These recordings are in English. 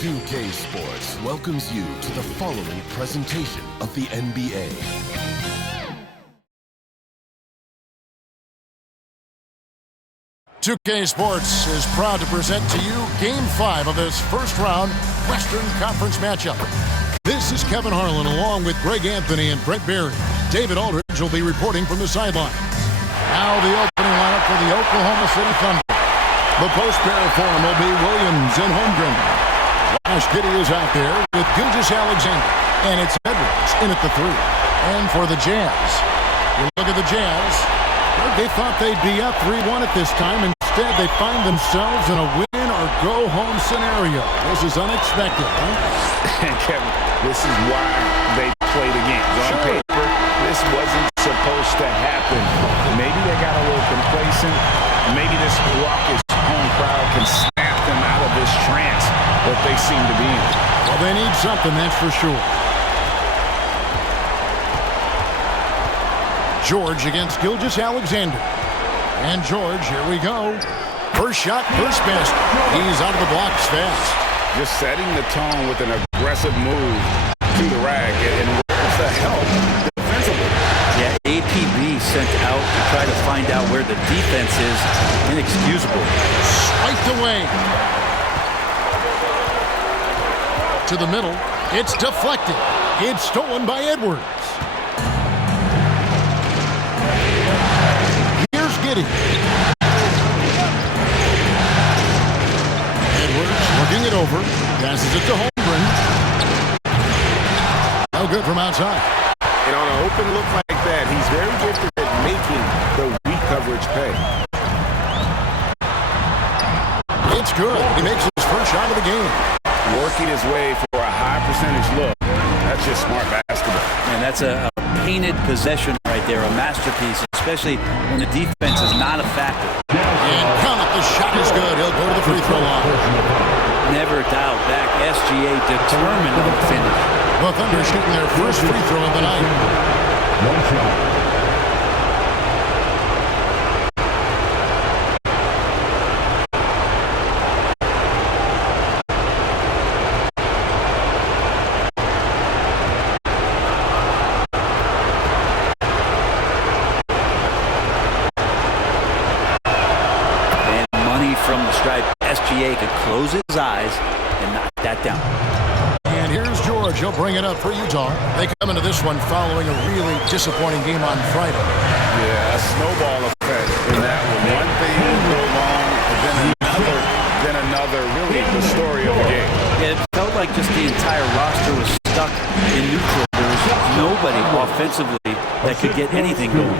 2K Sports welcomes you to the following presentation of the NBA. "2K Sports is proud to present to you Game 5 of this first-round Western Conference matchup. This is Kevin Harlan along with Greg Anthony and Brent Barry. David Aldridge will be reporting from the sideline. Now the opening lineup for the Oklahoma City Thunder. The post pair for him will be Williams and Holmgren. Josh Giddey is out there with Gilgeous-Alexander, and it's Edwards in at the 3. And for the Jazz, you look at the Jazz. They thought they'd be up 3-1 at this time. Instead, they find themselves in a win-or-go-home scenario. This is unexpected, huh? Kevin, this is why they play the games. On paper, this wasn't supposed to happen. Maybe they got a little complacent. Maybe this raucous home crowd can snap them out of this trance that they seem to be in. Well, they need something, that's for sure. George against Gilgeous-Alexander. And George, here we go. First shot, first basket. He's out of the blocks fast. Just setting the tone with an aggressive move to the rack. And where's the help defensively? Yeah, APB sent out to try to find out where the defense is. Inexcusable. Swiped away. To the middle. It's deflected. It's stolen by Edwards. Here's Giddey. Edwards looking it over. Passes it to Holmgren. No good from outside. And on an open look like that, he's very gifted at making the weak coverage pay. It's good. He makes his first shot of the game. Working his way for a high percentage look. That's just smart basketball. And that's a painted possession right there, a masterpiece, especially when the defense is not a factor. And count it, the shot is good. He'll go to the free throw line. Never dialed back. SGA determined to finish. The Thunder shooting their first free throw of the night. One shot. From the stripe, SGA could close his eyes and knock that down. And here's George. He'll bring it up for Utah. They come into this one following a really disappointing game on Friday. Yeah, a snowball effect in that one. One thing will go wrong, then another. Really the story of the game. It felt like just the entire roster was stuck in neutral. There was nobody offensively that could get anything going.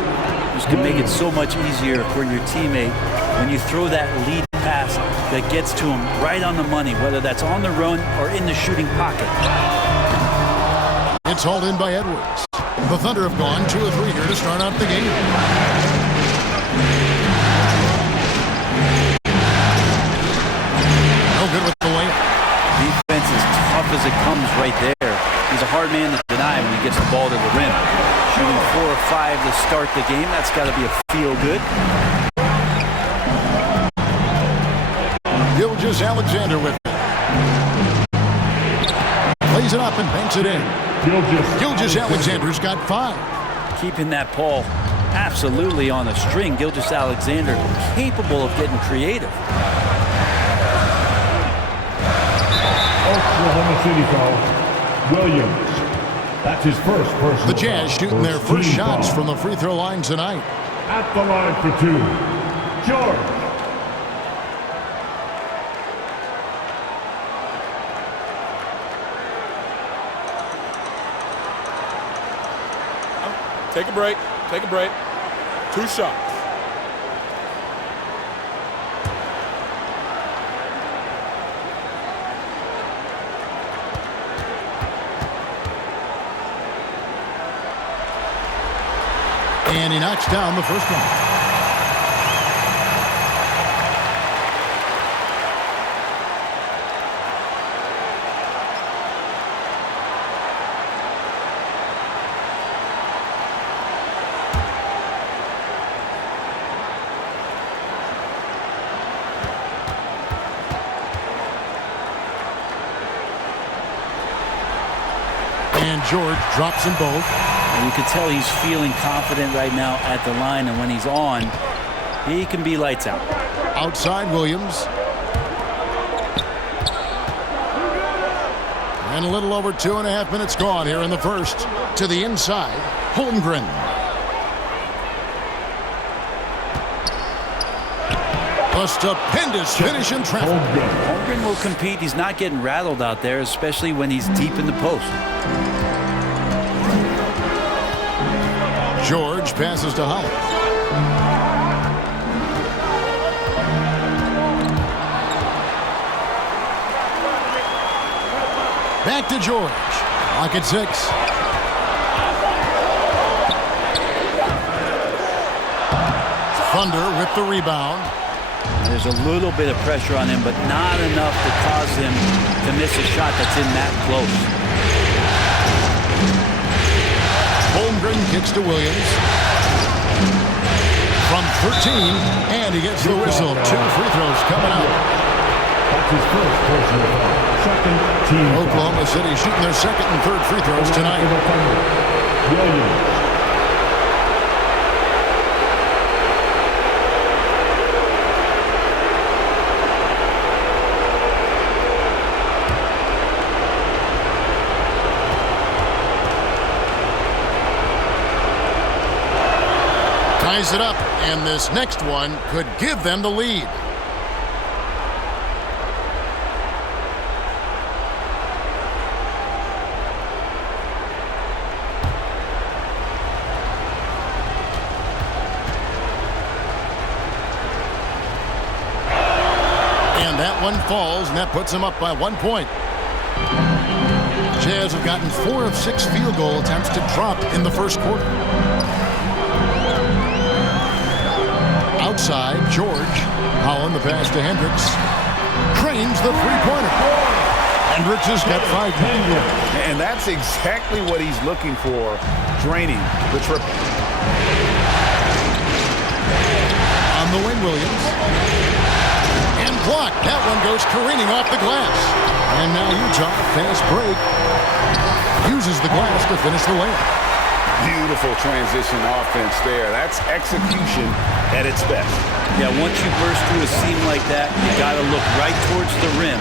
This can make it so much easier for your teammate when you throw that lead pass that gets to him right on the money, whether that's on the run or in the shooting pocket. It's hauled in by Edwards. The Thunder have gone 2 of 3 here to start out the game. No good with the layup. Defense is tough as it comes right there. He's a hard man to deny when he gets the ball to the rim. Shooting 4 or 5 to start the game, that's got to be a feel-good. Gilgeous-Alexander with it. Plays it up and banks it in. Gilgeous-Alexander's got 5. Keeping that ball absolutely on a string. Gilgeous-Alexander capable of getting creative. Oklahoma City foul. Williams. That's his first personal. The Jazz shooting their first shots foul. from the free throw line tonight. At the line for 2, George. Take a break. Take a break. 2 shots. And he knocks down the first one. And George drops them both. And you can tell he's feeling confident right now at the line, and when he's on, he can be lights out. Outside Williams. And a little over 2.5 minutes gone here in the first. To the inside, Holmgren. A stupendous finish in traffic. Holmgren will compete. He's not getting rattled out there, especially when he's deep in the post. George passes to Holland. Back to George. Lock at 6. Thunder with the rebound. There's a little bit of pressure on him, but not enough to cause him to miss a shot that's in that close. Holmgren kicks to Williams. From 13, and he gets the whistle. 2 free throws coming out. That's his first personal foul. Second team foul. Oklahoma City shooting their second and third free throws tonight. Williams. Ties it up, and this next one could give them the lead. And that one falls, and that puts them up by 1 point. Jazz have gotten 4 of 6 field goal attempts to drop in the first quarter. Outside, George. Holland the pass to Hendricks. Cranes the three-pointer. Hendricks has got 5 points. And that's exactly what he's looking for, draining the triple. On the wing, Williams. And blocked. That one goes careening off the glass. And now Utah, fast break, uses the glass to finish the layup. Beautiful transition offense there. That's execution at its best. Yeah, once you burst through a seam like that, you got to look right towards the rim.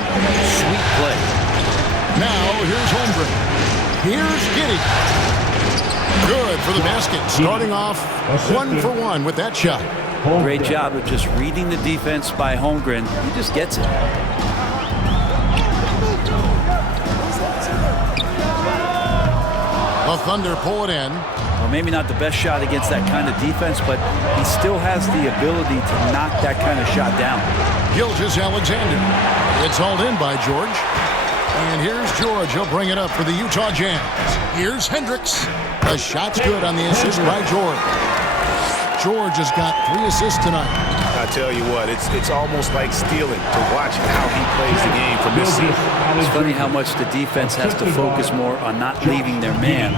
Sweet play. Now, here's Holmgren. Here's Giddey. Good for the basket. Starting off 1 for 1 with that shot. Great job of just reading the defense by Holmgren. He just gets it. The Thunder pull it in. Well, maybe not the best shot against that kind of defense, but he still has the ability to knock that kind of shot down. Gilgeous-Alexander. It's hauled in by George. And here's George. He'll bring it up for the Utah Jazz. Here's Hendricks. The shot's good on the assist by George. George has got 3 assists tonight. I tell you what, it's almost like stealing to watch how he plays the game from this seat. It's funny how much the defense has to focus more on not leaving their man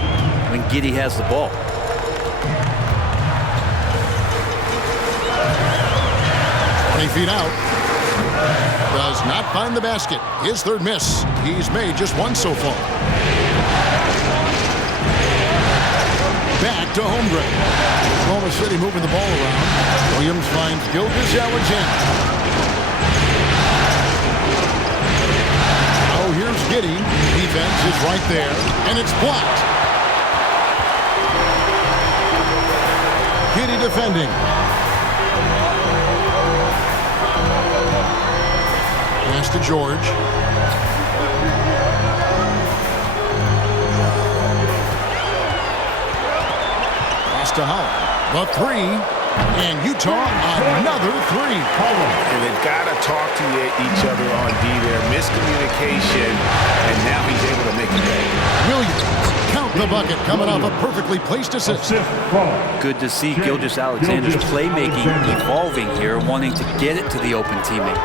when Giddey has the ball. Feet out. Does not find the basket. His third miss. He's made just 1 so far. Back to Holmgren. Oklahoma City moving the ball around. Williams finds Gilgeous-Alexander. Oh, here's Giddey. Defense is right there, and it's blocked. Giddey defending. Pass to George. Pass to Holland. The 3. And Utah, another 3. And they've got to talk to each other on D there. Miscommunication, and now he's able to make it pay. Williams, count the bucket, coming off a perfectly placed assist. Good to see Gilgeous-Alexander's playmaking evolving here, wanting to get it to the open teammate.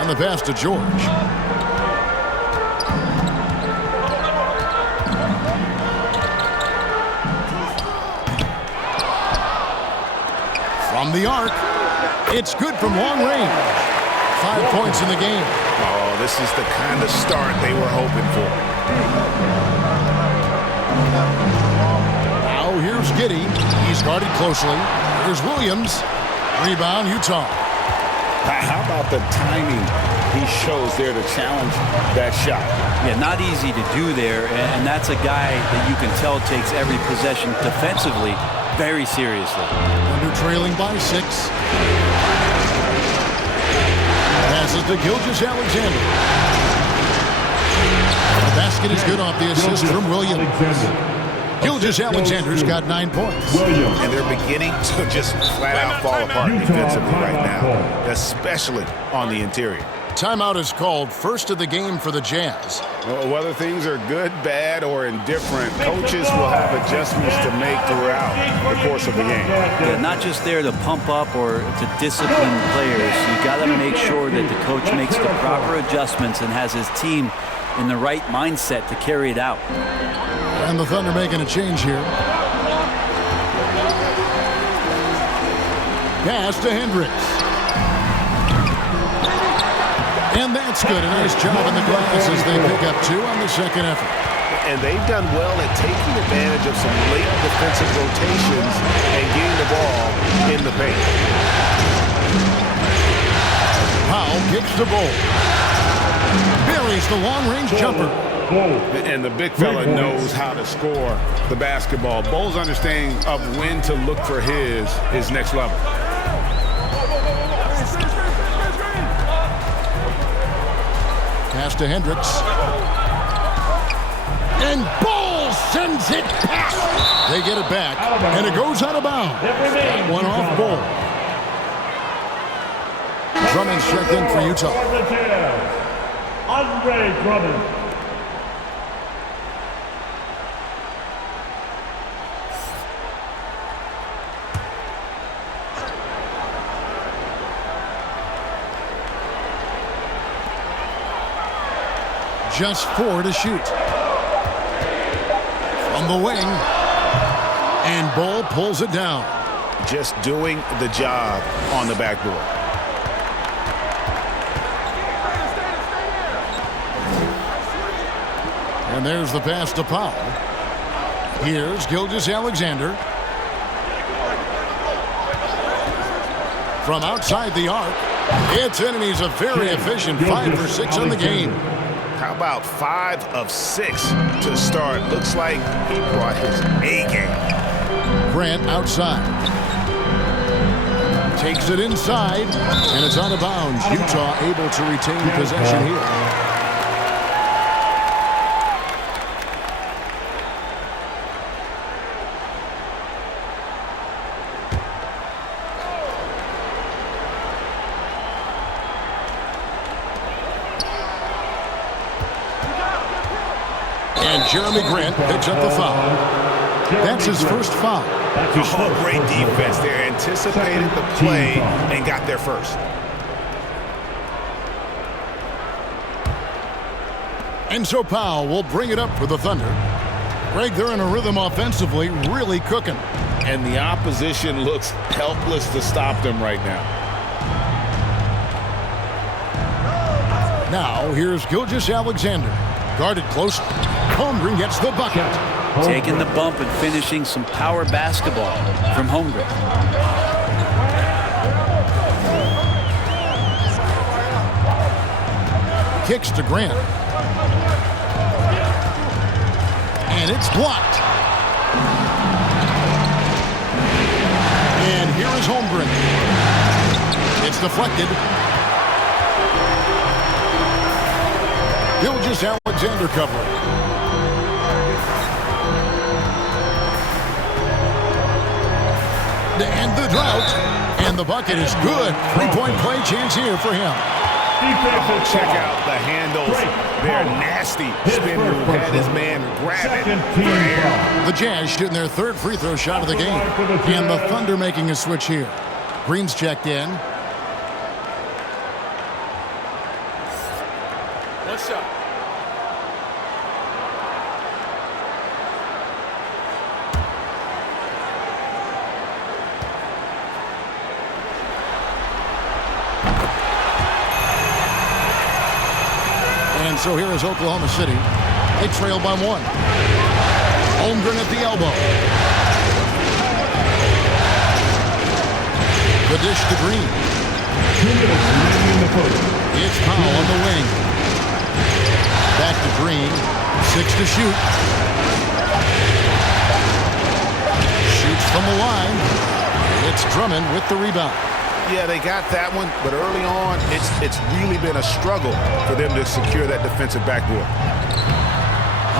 And the pass to George. From the arc, it's good from long range. 5 points in the game. Oh, this is the kind of start they were hoping for. Now here's Giddey. He's guarded closely. Here's Williams. Rebound, Utah. How about the timing he shows there to challenge that shot? Yeah, not easy to do there, and that's a guy that you can tell takes every possession defensively very seriously. Thunder trailing by 6. Passes to Gilgeous-Alexander. The basket is good off the assist from Williams. Gilgeous-Alexander's got 9 points. And they're beginning to just flat out fall apart defensively right now, especially on the interior. Timeout is called, first of the game for the Jazz. Well, whether things are good, bad, or indifferent, coaches will have adjustments to make throughout the course of the game. Yeah, not just there to pump up or to discipline players. You got to make sure that the coach makes the proper adjustments and has his team in the right mindset to carry it out. And the Thunder making a change here. Pass to Hendricks. And that's good. A nice job in the glass as they pick up 2 on the second effort. And they've done well at taking advantage of some late defensive rotations and getting the ball in the paint. Powell kicks to Bull. Buries the long-range jumper. And the big fella knows how to score the basketball. Bull's understanding of when to look for his next level. Pass to Hendricks. And Bull sends it past. They get it back, and it goes out of bounds. That one off Bull. Drummond's checked in for Utah. Andre Drummond. Just 4 to shoot. From the wing. And Bull pulls it down. Just doing the job on the backboard. And there's the pass to Powell. Here's Gilgeous-Alexander. From outside the arc. It's in, and he's a very efficient 5 for 6 on the game. How about 5 of 6 to start? Looks like he brought his A game. Grant outside. Takes it inside, and it's out of bounds. Utah able to retain possession here. And Jeremy Grant picks up the foul. That's his first foul. Oh, great defense there. Anticipated the play and got there first. And so Powell will bring it up for the Thunder. Greg, they're in a rhythm offensively, really cooking. And the opposition looks helpless to stop them right now. Now, here's Gilgeous-Alexander. Guarded close. Holmgren gets the bucket. Taking the bump and finishing some power basketball from Holmgren. Kicks to Grant. And it's blocked. And here is Holmgren. It's deflected. Gilgeous-Alexander covering. And the drought. And the bucket is good. 3-point play chance here for him. Check out the handles. They're nasty. Spin move. Had his man grab it. The Jazz shooting their 3rd free throw shot of the game. And the Thunder making a switch here. Green's checked in. One shot. And so here is Oklahoma City. They trail by 1. Holmgren at the elbow. The dish to Green. 2 minutes remaining in the first. It's Powell on the wing. Back to Green. 6 to shoot. Shoots from the line. It's Drummond with the rebound. Yeah, they got that one, but early on, it's really been a struggle for them to secure that defensive backboard.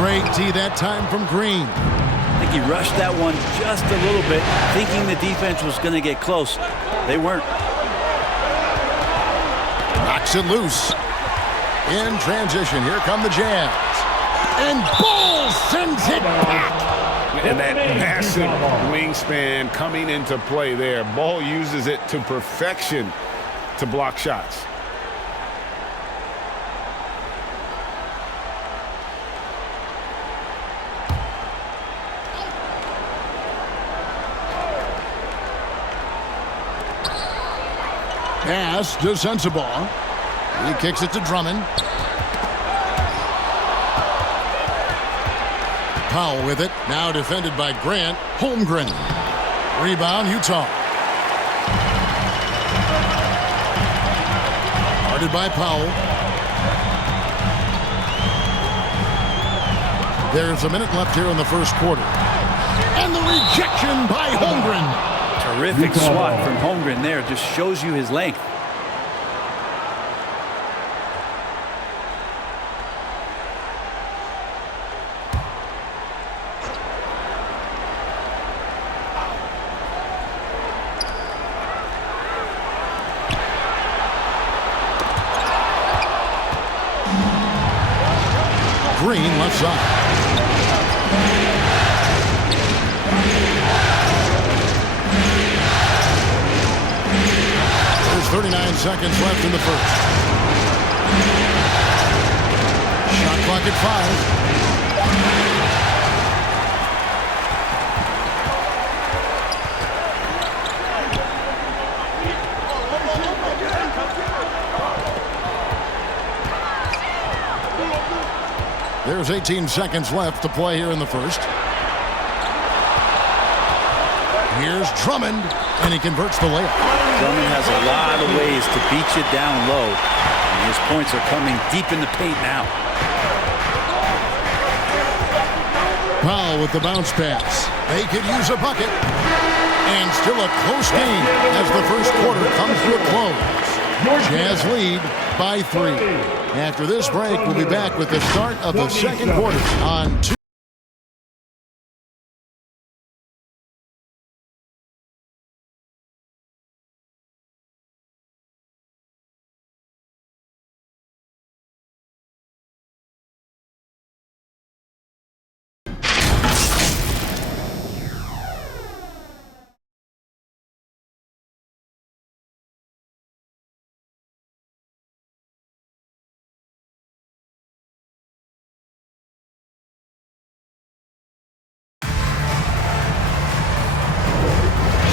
Great D that time from Green. I think he rushed that one just a little bit, thinking the defense was going to get close. They weren't. Knocks it loose. In transition, here come the Jazz. And Ball sends it back. And that massive wingspan coming into play there. Ball uses it to perfection to block shots. Pass to Sensabaugh. He kicks it to Drummond. Powell with it. Now defended by Grant. Holmgren. Rebound, Utah. Guarded by Powell. There's a minute left here in the first quarter. And the rejection by Holmgren. Terrific swat from Holmgren there. Just shows you his length. Green left side. There's 39 seconds left in the first. Shot clock at 5. There's 18 seconds left to play here in the first. Here's Drummond, and he converts the layup. Drummond has a lot of ways to beat you down low, and his points are coming deep in the paint now. Powell with the bounce pass. They could use a bucket. And still a close game as the first quarter comes to a close. Jazz lead by 3. After this break, we'll be back with the start of the second quarter on 2.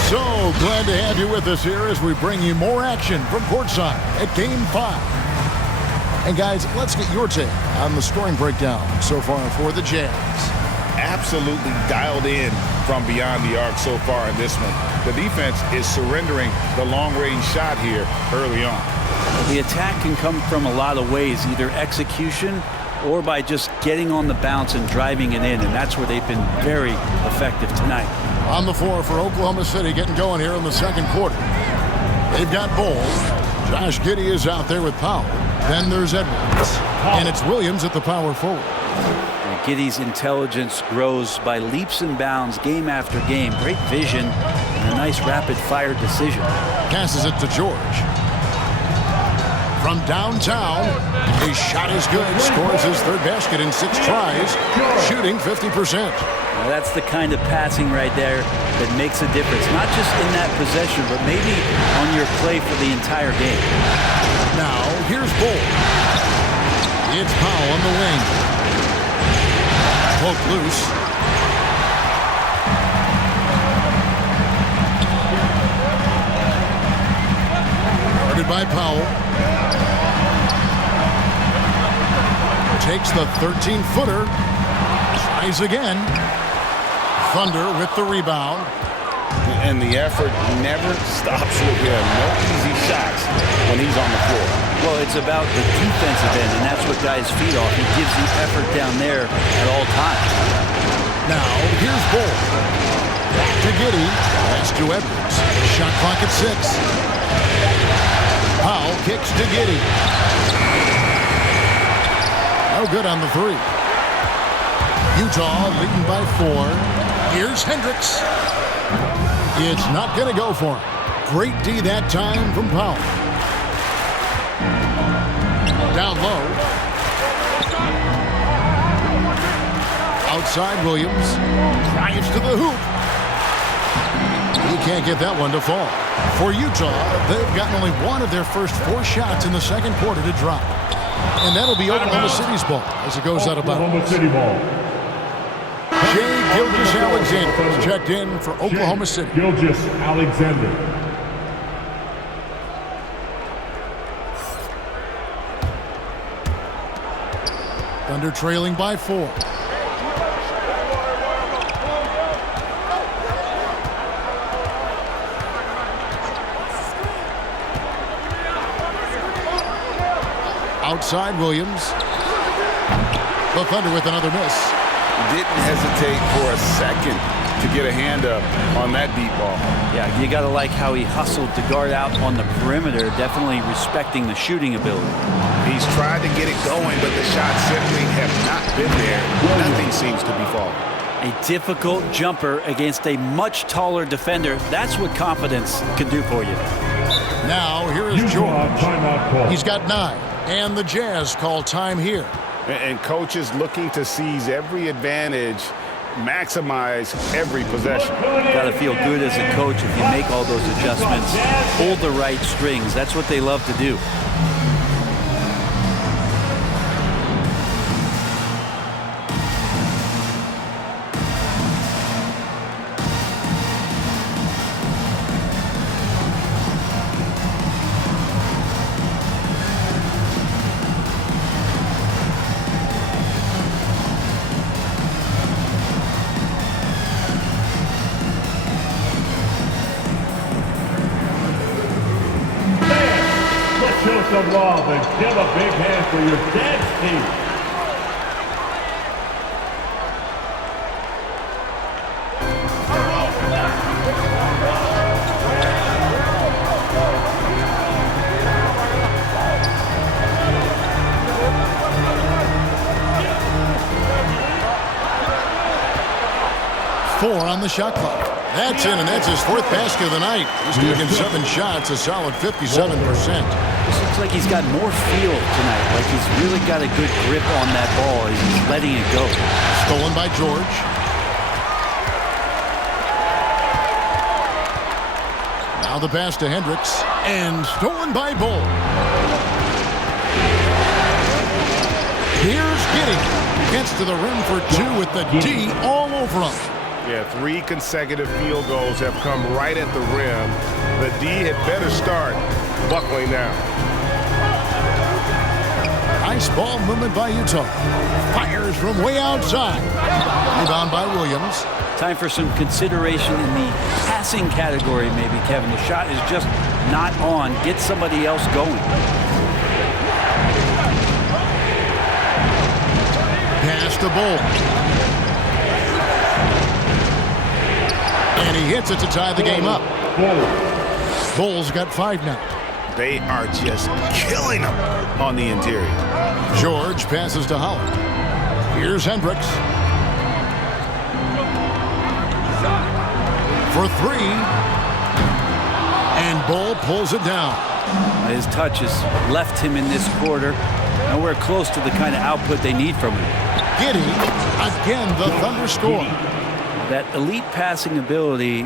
So glad to have you with us here as we bring you more action from courtside at Game 5. And guys, let's get your take on the scoring breakdown so far for the Jazz. Absolutely dialed in from beyond the arc so far in this one. The defense is surrendering the long-range shot here early on. The attack can come from a lot of ways, either execution or by just getting on the bounce and driving it in, and that's where they've been very effective tonight. On the floor for Oklahoma City, getting going here in the second quarter. They've got Ball. Josh Giddey is out there with Powell. Then there's Edwards. And it's Williams at the power forward. And Giddey's intelligence grows by leaps and bounds game after game. Great vision and a nice rapid-fire decision. Passes it to George. From downtown, his shot is good. Scores his third basket in 6 tries, shooting 50%. Now that's the kind of passing right there that makes a difference. Not just in that possession, but maybe on your play for the entire game. Now, here's Bull. It's Powell on the wing. Poke loose. Guarded by Powell. Takes the 13-footer. Tries again. Thunder with the rebound. And the effort never stops with him. No easy shots when he's on the floor. Well, it's about the defensive end, and that's what guys feed off. He gives the effort down there at all times. Now, here's Bull. Back to Giddey. Pass to Edwards. Shot clock at 6. Powell kicks to Giddey. No good on the 3. Utah leading by 4. Here's Hendricks. It's not going to go for him. Great D that time from Powell. Down low. Outside Williams. Drives to the hoop. He can't get that one to fall. For Utah, they've gotten only one of their first 4 shots in the second quarter to drop. And that'll be Oklahoma City's ball as it goes out of bounds. Oklahoma City ball. Shai Gilgeous-Alexander checked in for Oklahoma City. Gilgeous-Alexander. Thunder trailing by 4. Outside Williams. The Thunder with another miss. Didn't hesitate for a second to get a hand up on that deep ball. Yeah, you got to like how he hustled to guard out on the perimeter, definitely respecting the shooting ability. He's tried to get it going, but the shots simply have not been there. Nothing seems to be falling. A difficult jumper against a much taller defender. That's what confidence can do for you. Now, here is Utah George. timeout call. He's got 9. And the Jazz call time here. And coaches looking to seize every advantage, maximize every possession. Got to feel good as a coach if you make all those adjustments. Hold the right strings. That's what they love to do. Show some love and give a big hand for your dad's team. Four on the shot clock. That's in, and that's his 4th basket of the night. He's taking 7 shots, a solid 57%. This looks like he's got more feel tonight. Like he's really got a good grip on that ball. He's letting it go. Stolen by George. Now the pass to Hendricks. And stolen by Bull. Here's Giddey. Gets to the rim for 2 with the D all over him. Yeah, 3 consecutive field goals have come right at the rim. The D had better start buckling down. Nice ball movement by Utah. Fires from way outside. Rebound by Williams. Time for some consideration in the passing category, maybe, Kevin. The shot is just not on. Get somebody else going. Pass to Bull. And he hits it to tie the game up. Bull's got 5 now. They are just killing them on the interior. George passes to Holland. Here's Hendricks. For 3. And Bull pulls it down. His touch has left him in this quarter. Nowhere close to the kind of output they need from him. Giddey, again, the Thunder score. That elite passing ability,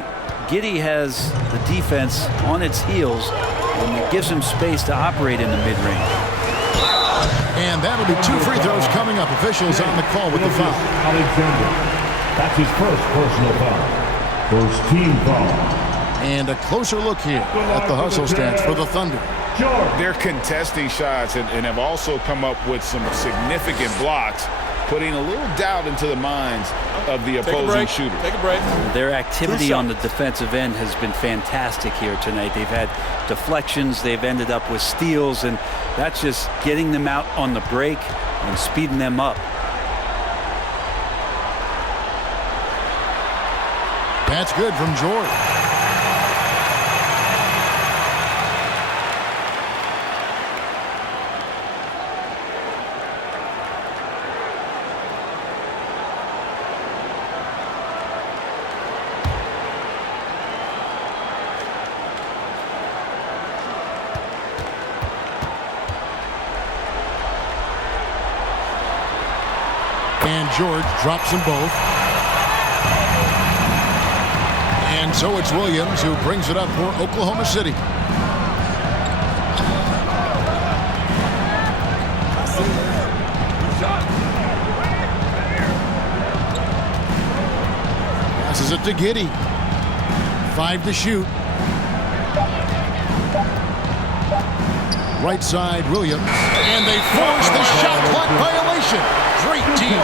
Giddey has the defense on its heels, and it gives him space to operate in the mid-range. And that'll be 2 free throws coming up. Officials on the call with the foul. Alexander. That's his first personal foul. First team foul. And a closer look here at the hustle stats for the Thunder. George. They're contesting shots and have also come up with some significant blocks, putting a little doubt into the minds of the opposing shooter. Take a break. Their activity on the defensive end has been fantastic here tonight. They've had deflections, they've ended up with steals, and that's just getting them out on the break and speeding them up. That's good from George. And George drops them both. And so it's Williams who brings it up for Oklahoma City. Passes it to Giddey. 5 to shoot. Right side, Williams. And they force the shot clock violation. Great team.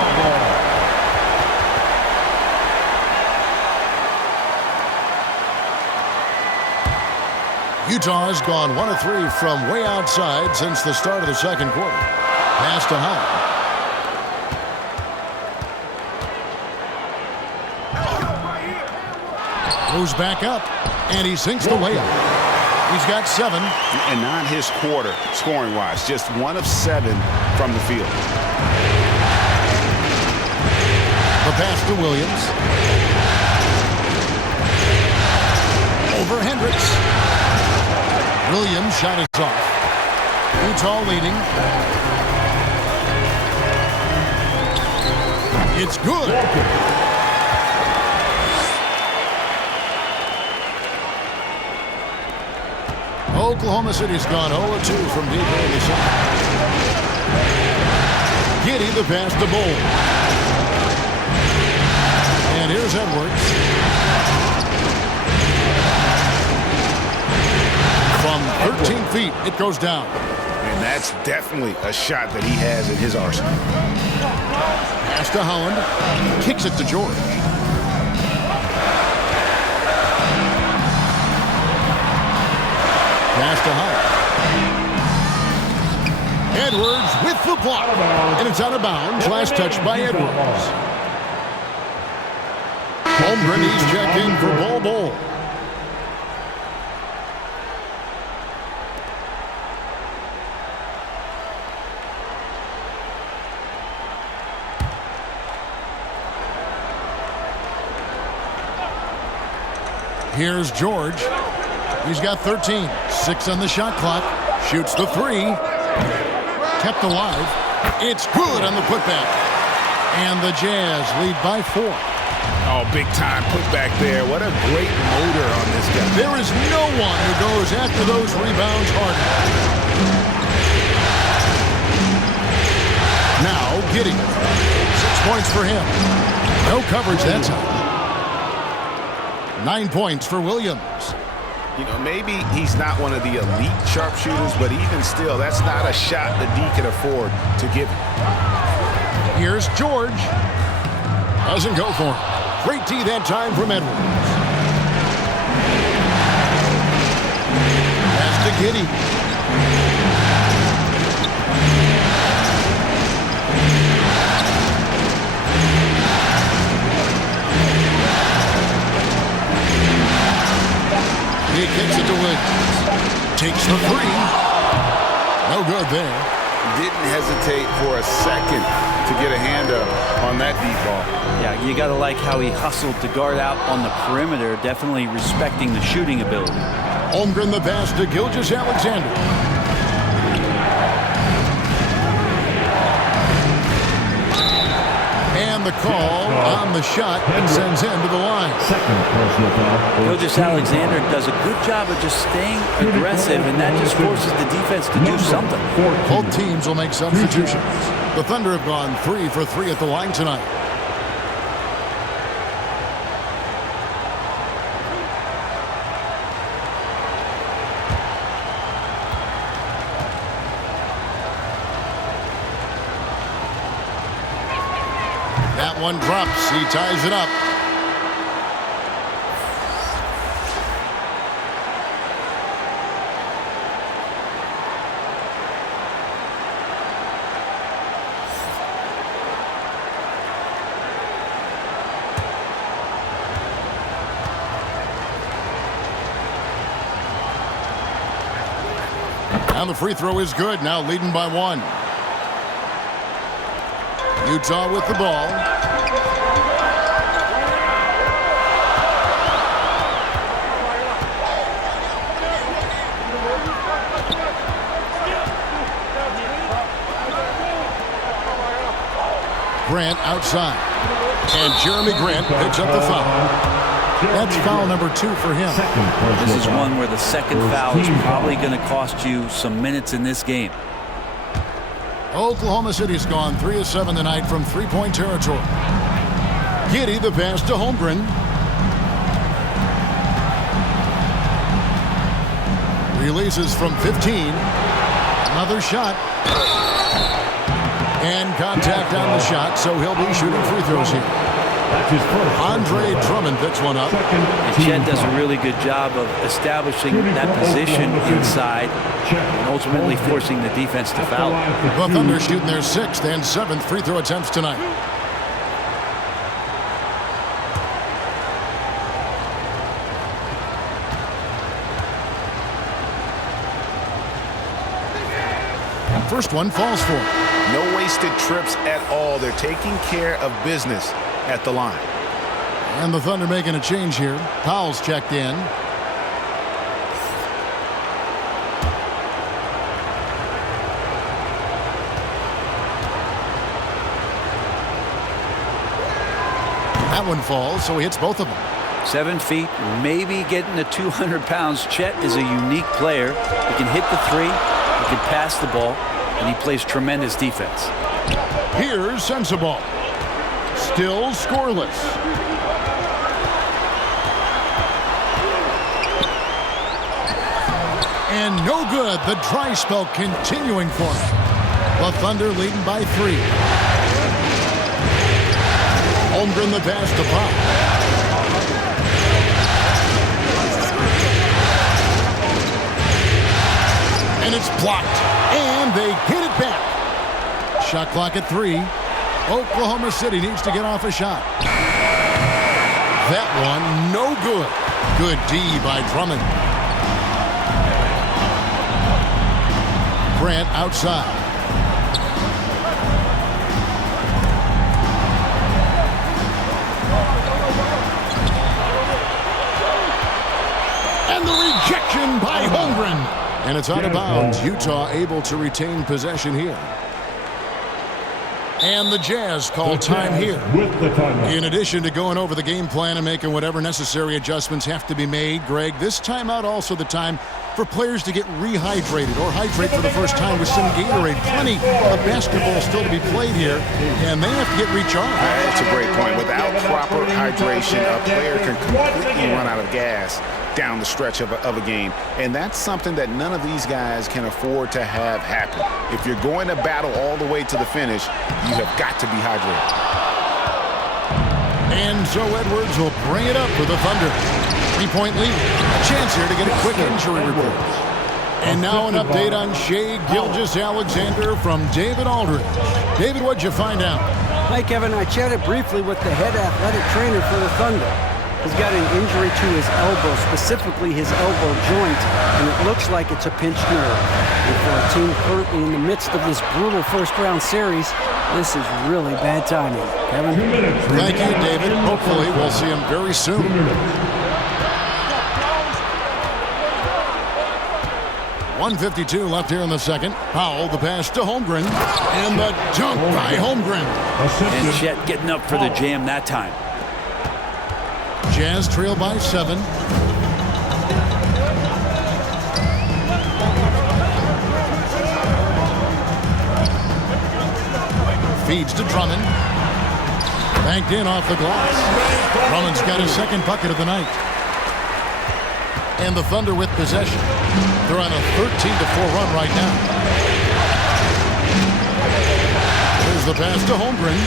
Utah's gone 1 of 3 from way outside since the start of the second quarter. Pass to Howard. Goes back up, and he sinks the layup. He's got 7. And not his quarter, scoring-wise. Just 1 of 7 from the field. The pass to Williams. Over Hendricks. Williams' shot is off. Utah leading. It's good. Oklahoma City's gone 0-2 from deep in the second. Giddey the pass to Bull. And here's Edwards. From 13 feet, it goes down. And that's definitely a shot that he has in his arsenal. Pass to Holland. Kicks it to George. Pass to Holland. Edwards with the block. And it's out of bounds. Last touch by Edwards. Holmgren, he's checked in for Bol Bol. Here's George. He's got 13. 6 on the shot clock. Shoots the 3. Kept alive. It's good on the putback. And the Jazz lead by 4. Oh, big time putback there. What a great motor on this guy. There is no one who goes after those rebounds harder. Now Giddey. 6 points for him. No coverage that time. 9 points for Williams. You know, maybe he's not one of the elite sharpshooters, but even still, that's not a shot that D can afford to give him. Here's George. Doesn't go for it. Great D that time from Edwards. Pass to Giddey. He kicks it to Williams. Takes the 3. No good there. Didn't hesitate for a second to get a hand up on that deep ball. Yeah, you got to like how he hustled to guard out on the perimeter, definitely respecting the shooting ability. Holmgren the pass to Gilgeous-Alexander. And the call on the shot that sends him to the line. Second personal foul. Gilgeous-Alexander does a good job of just staying aggressive, and that just forces the defense to do something. Both teams will make substitutions. The Thunder have gone 3 for 3 at the line tonight. That one drops. He ties it up. And the free throw is good. Now leading by 1. Utah with the ball. Grant outside. And Jeremy Grant picks up the foul. That's foul number 2 for him. This is one where the second foul is probably going to cost you some minutes in this game. Oklahoma City's gone 3 of 7 tonight from three-point territory. Giddey the pass to Holmgren. Releases from 15. Another shot. And contact on the shot, so he'll be shooting free throws here. Andre Drummond picks one up. And Chet does a really good job of establishing that position inside and ultimately forcing the defense to foul. The Thunder shooting their 6th and 7th free throw attempts tonight. First one falls for him. No wasted trips at all. They're taking care of business at the line. And the Thunder making a change here. Powell's checked in. That one falls, so he hits both of them. 7 feet, maybe getting to 200 pounds. Chet is a unique player. He can hit the three, he can pass the ball, and he plays tremendous defense. Here's Sensabaugh. Still scoreless. And no good. The dry spell continuing for him. The Thunder leading by 3. Holmgren the pass to Pop. And it's blocked. And they get it back. Shot clock at 3. Oklahoma City needs to get off a shot. That one, no good. Good D by Drummond. Grant outside. And the rejection by Holmgren. And it's out of bounds. Utah able to retain possession here. And the Jazz call time here. In addition to going over the game plan and making whatever necessary adjustments have to be made, Greg, this timeout also the time for players to get rehydrated or hydrate for the first time with some Gatorade. Plenty of basketball still to be played here, and they have to get recharged. That's a great point. Without proper hydration, a player can completely run out of gas down the stretch of a game. And that's something that none of these guys can afford to have happen. If you're going to battle all the way to the finish, you have got to be hydrated. And so Edwards will bring it up for the Thunder. 3-point lead. A chance here to get a quick injury report. And now an update on Shai Gilgeous-Alexander from David Aldridge. David, what'd you find out? Hi, Kevin. I chatted briefly with the head athletic trainer for the Thunder. He's got an injury to his elbow, specifically his elbow joint, and it looks like it's a pinched nerve. And for a team currently in the midst of this brutal first-round series, this is really bad timing. Kevin? Thank you, David. Hopefully we'll see him very soon. .152 left here in the second. Powell, the pass to Holmgren. And the dunk by Holmgren. And Chet getting up for the jam that time. Jazz trail by 7. Feeds to Drummond. Banked in off the glass. Drummond's got his second bucket of the night. And the Thunder with possession. They're on a 13-4 run right now. Here's the pass to Holmgren.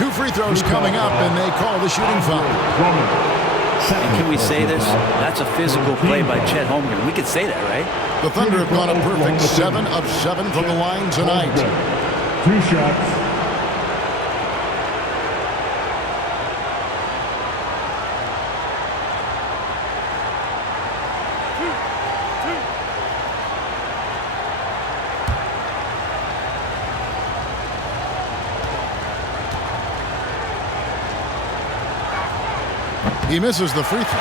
2 free throws coming up, and they call the shooting foul. And can we say this? That's a physical play by Chet Holmgren. We could say that, right? The Thunder have gone a perfect 7 of 7 from the line tonight. 2 shots. He misses the free throw.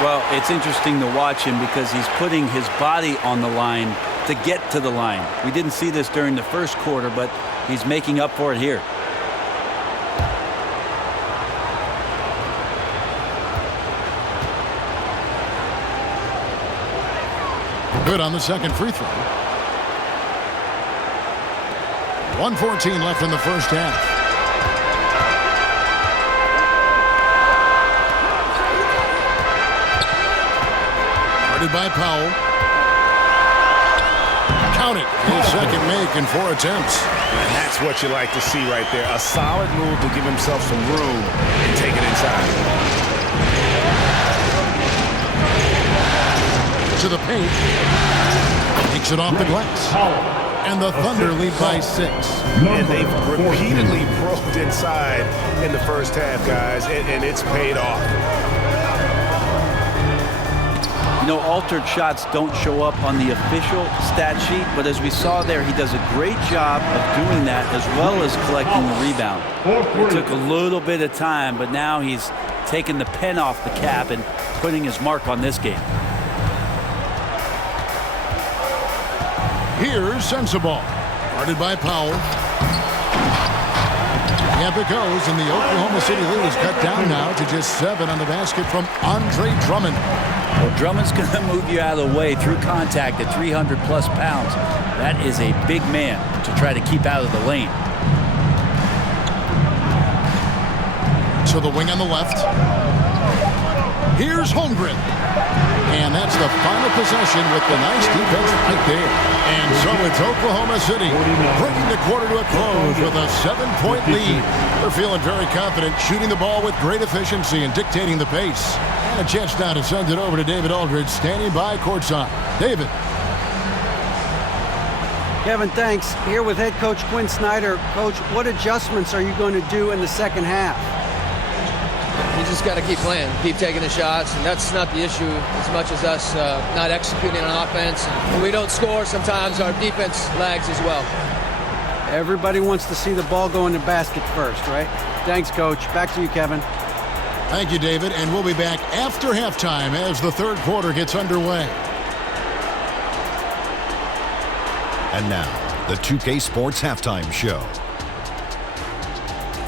Well, it's interesting to watch him because he's putting his body on the line to get to the line. We didn't see this during the first quarter, but he's making up for it here. Good on the second free throw. 1:14 left in the first half. Guarded by Powell. Count it. His second make in 4 attempts. And that's what you like to see right there. A solid move to give himself some room and take it inside. To the paint. Takes it off the glass. And the Thunder lead by 6. And they've repeatedly probed inside in the first half, guys, and it's paid off. You know, altered shots don't show up on the official stat sheet, but as we saw there, he does a great job of doing that as well as collecting the rebound. It took a little bit of time, but now he's taking the pen off the cap and putting his mark on this game. Here's Sensabaugh. Guarded by Powell. Up it goes, and the Oklahoma City lead is cut down now to just 7 on the basket from Andre Drummond. Well, Drummond's going to move you out of the way through contact at 300-plus pounds. That is a big man to try to keep out of the lane. To the wing on the left. Here's Holmgren. And that's the final possession with the nice defense right there. And so it's Oklahoma City bringing the quarter to a close with a 7-point lead. They're feeling very confident, shooting the ball with great efficiency and dictating the pace. And a chance now to send it over to David Aldridge, standing by courtside. David. Kevin, thanks. Here with head coach Quinn Snyder. Coach, what adjustments are you going to do in the second half? You just got to keep playing, keep taking the shots, and that's not the issue as much as us not executing on offense. When we don't score, sometimes our defense lags as well. Everybody wants to see the ball go in the basket first, right? Thanks, Coach. Back to you, Kevin. Thank you, David, and we'll be back after halftime as the third quarter gets underway. And now, the 2K Sports Halftime Show.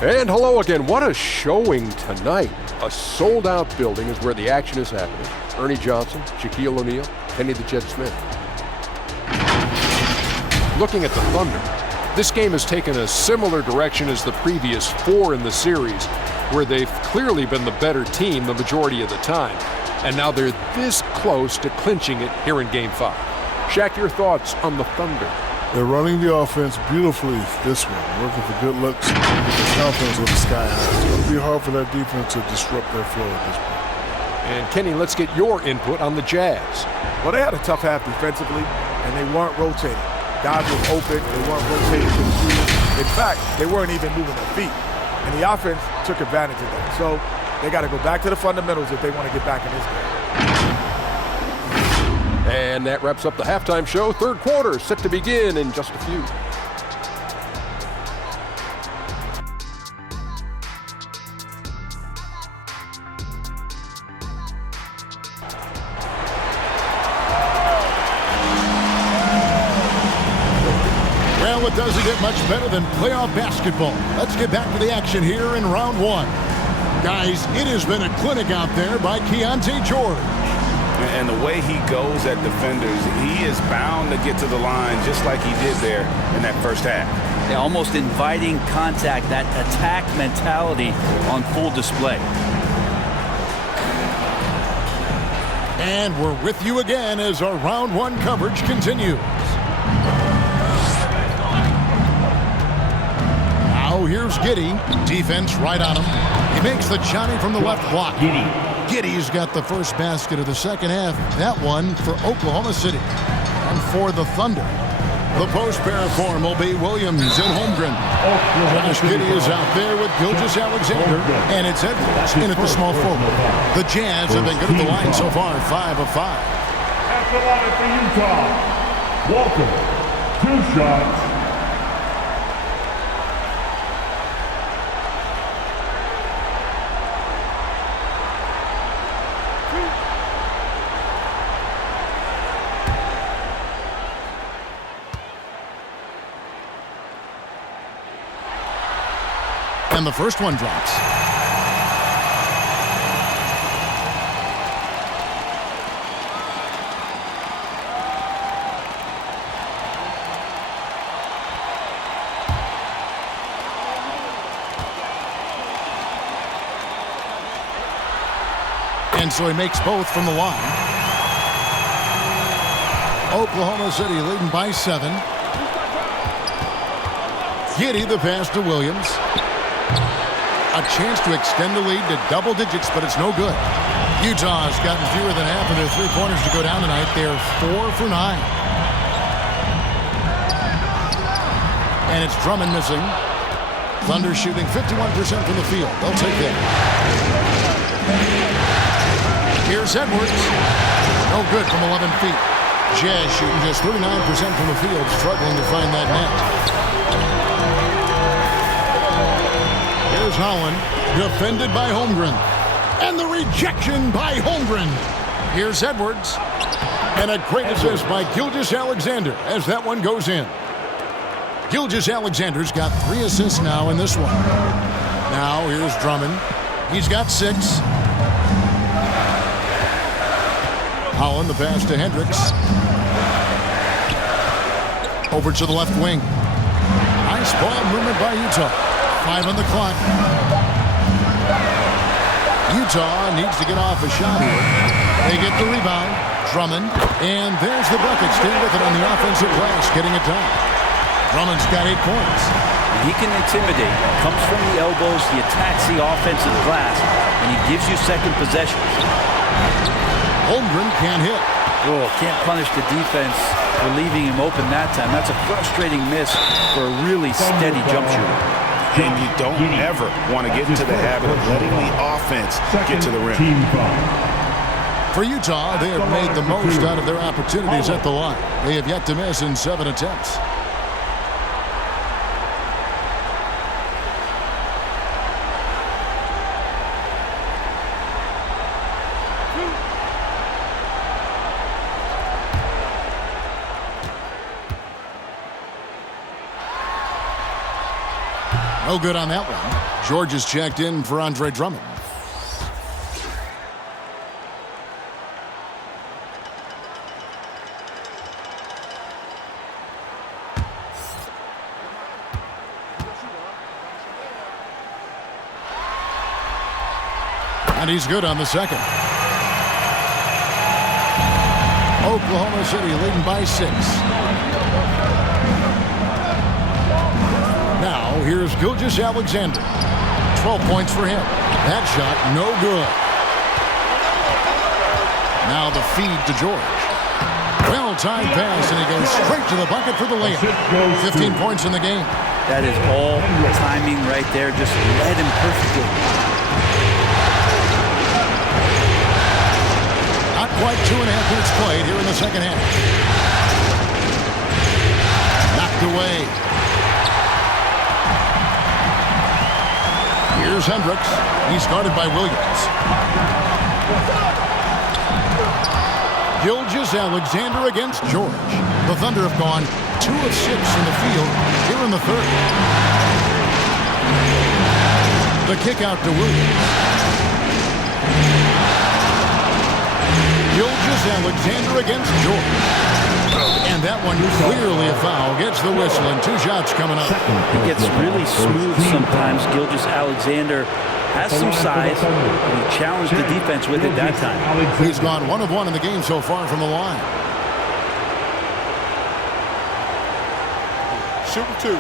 And hello again. What a showing tonight. A sold-out building is where the action is happening. Ernie Johnson, Shaquille O'Neal, Kenny the Jet Smith. Looking at the Thunder, this game has taken a similar direction as the previous 4 in the series, where they've clearly been the better team the majority of the time. And now they're this close to clinching it here in Game 5. Shaq, your thoughts on the Thunder? They're running the offense beautifully this one, working for good looks. The confidence looks sky high. It's going to be hard for that defense to disrupt their flow at this point. And Kenny, let's get your input on the Jazz. Well, they had a tough half defensively, and they weren't rotating. Guys were open. They weren't rotating to the three. In fact, they weren't even moving their feet. And the offense took advantage of that. So they got to go back to the fundamentals if they want to get back in this game. And that wraps up the halftime show. Third quarter set to begin in just a few. Well, it doesn't get much better than playoff basketball. Let's get back to the action here in round 1. Guys, it has been a clinic out there by Keontae George. And the way he goes at defenders, he is bound to get to the line just like he did there in that first half. Yeah, almost inviting contact, that attack mentality on full display. And we're with you again as our round 1 coverage continues. Now here's Here's Giddey. Defense right on him. He makes the Johnny from the left block. Giddey's got the first basket of the second half. That one for Oklahoma City. And for the Thunder, the post pair of form will be Williams and Holmgren. Josh Giddey is out there with Gilgeous-Alexander, and it's Edwards in at the small forward. The Jazz have been good at the line so far, 5 of 5. At the line for Utah, Walker, 2 shots. And the first one drops. And so he makes both from the line. Oklahoma City leading by 7. Giddey the pass to Williams. A chance to extend the lead to double digits, but it's no good. Utah has gotten fewer than half of their three-pointers to go down tonight. They're 4 for 9. And it's Drummond missing. Thunder shooting 51% from the field. They'll take that. Here's Edwards. No good from 11 feet. Jazz shooting just 39% from the field, struggling to find that net. Here's Holland, defended by Holmgren. And the rejection by Holmgren. Here's Edwards. And a great assist by Gilgeous-Alexander as that one goes in. Gilgeous-Alexander's got 3 assists now in this one. Now here's Drummond. He's got 6. Holland, the pass to Hendricks. Over to the left wing. Nice ball movement by Utah. 5 on the clock. Utah needs to get off a shot here. They get the rebound. Drummond. And there's the bucket. Stay with it on the offensive glass, getting it down. Drummond's got 8 points. He can intimidate. Comes from the elbows. He attacks the offensive glass. And he gives you second possession. Holmgren can't hit. Oh, can't punish the defense for leaving him open that time. That's a frustrating miss for a really steady jump shooter. And you don't ever want to get into the habit of letting the offense get to the rim. For Utah, they have made the most out of their opportunities at the line. They have yet to miss in 7 attempts. No good on that one. George is checked in for Andre Drummond. And he's good on the second. Oklahoma City leading by 6. Now, here's Gilgeous-Alexander. 12 points for him. That shot, no good. Now the feed to George. Well-timed pass, and he goes straight to the bucket for the layup. 15 points in the game. That is all timing right there. Just led him perfectly. Not quite 2.5 minutes played here in the second half. Knocked away. Here's Hendricks. He's guarded by Williams. Gilgeous-Alexander against George. The Thunder have gone 2 of 6 in the field here in the third. The kick out to Williams. Gilgeous-Alexander against George. And that one clearly a foul. Gets the whistle, and 2 shots coming up. He gets really smooth sometimes. Gilgeous-Alexander has some size, and he challenged the defense with it that time. He's gone 1 of 1 in the game so far from the line. Shooting 2.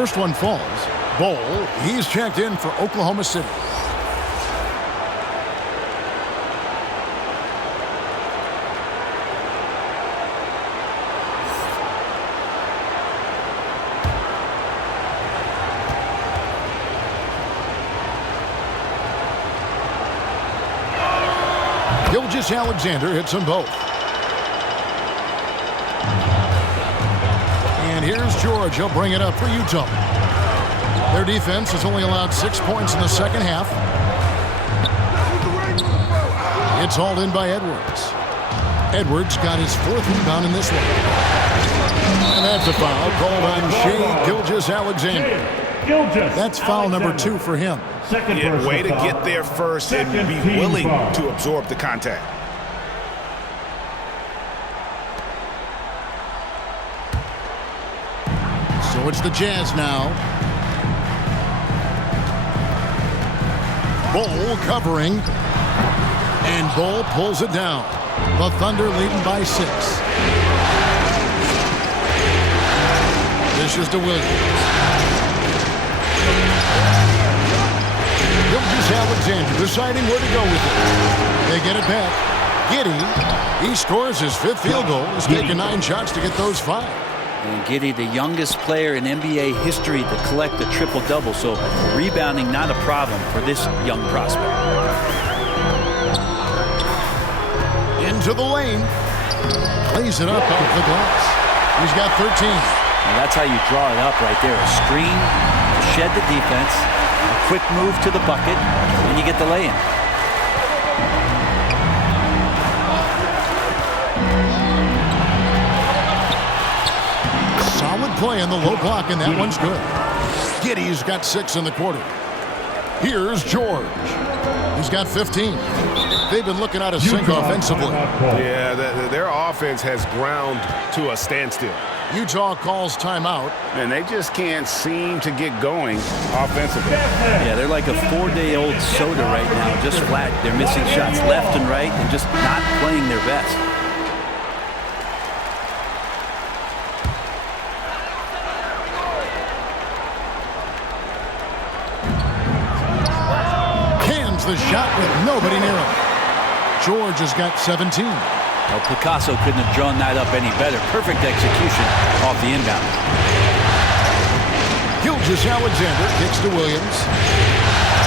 first one falls. Bowl, he's checked in for Oklahoma City. Gilgeous-Alexander hits them both. And here's George. He'll bring it up for Utah. Their defense has only allowed 6 points in the second half. It's hauled in by Edwards. Edwards got his 4th rebound in this one. And that's a foul called on Shai Gilgeous-Alexander. That's foul number 2 for him. Yeah, way to get there first and be willing to absorb the contact. So it's the Jazz now. Bol covering. And Bol pulls it down. The Thunder leading by 6. This is to Williams. Gilgeous-Alexander deciding where to go with it. They get it back. Giddey, he scores his 5th field goal. He's taken 9 shots to get those 5. And Giddey, the youngest player in NBA history to collect a triple-double, so rebounding not a problem for this young prospect. Into the lane. Plays it up off the glass. He's got 13. And that's how you draw it up right there. A screen to shed the defense, a quick move to the bucket, and you get the lay-in. Solid play on the low block, and that one's good. Giddey's got 6 in the quarter. Here's George. He's got 15. They've been looking out of sync offensively. Yeah, their offense has ground to a standstill. Utah calls timeout. And they just can't seem to get going offensively. Yeah, they're like a 4-day-old soda right now, just flat. They're missing shots left and right and just not playing their best. Cans the shot with nobody near him. George has got 17. Well, Picasso couldn't have drawn that up any better. Perfect execution off the inbound. Gilgeous-Alexander kicks to Williams.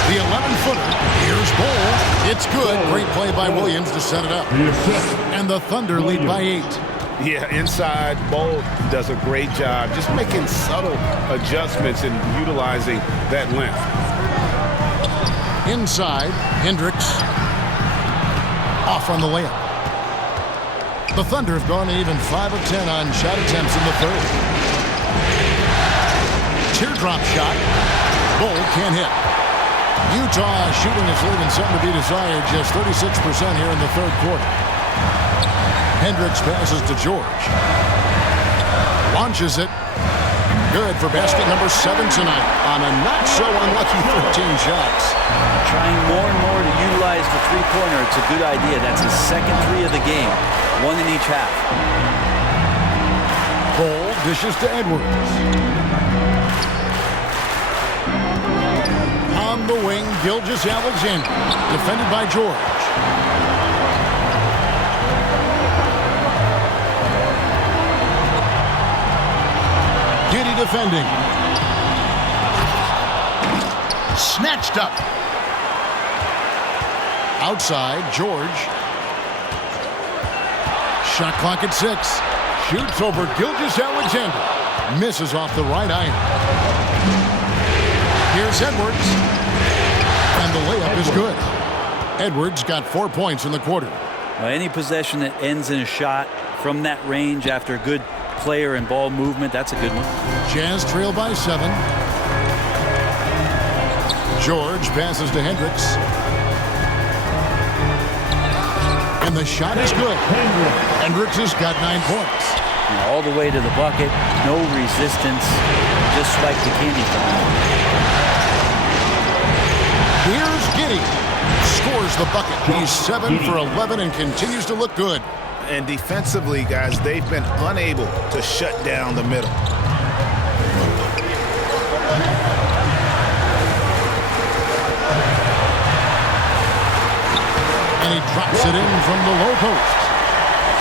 The 11-footer. Here's Bol. It's good. Great play by Williams to set it up. And the Thunder lead by 8. Yeah, inside, Bol does a great job just making subtle adjustments and utilizing that length. Inside, Hendricks. Off on the layup. The Thunder have gone even 5 of 10 on shot attempts in the 3rd. Teardrop shot. Bol can't hit. Utah shooting is leaving something to be desired. Just 36% here in the 3rd quarter. Hendricks passes to George. Launches it. Good for basket number 7 tonight on a not-so-unlucky 13 shots. Trying more and more to utilize the three-pointer. It's a good idea. That's his 2nd 3 of the game. 1 in each half. Bol dishes to Edwards. On the wing, Gilgeous-Alexander. Defended by George. Giddey defending. Snatched up. Outside, George. Shot clock at 6. Shoots over Gilgeous-Alexander. Misses off the right iron. Here's Edwards. And the layup is good. Edwards got 4 points in the quarter. Well, any possession that ends in a shot from that range after good player and ball movement, that's a good one. Jazz trail by 7. George passes to Hendricks. And the shot is good. Hendricks has got 9 points. All the way to the bucket. No resistance. Just like the candy farm. Here's Giddey. Scores the bucket. He's 7 for 11 and continues to look good. And defensively, guys, they've been unable to shut down the middle. Drops it in from the low post.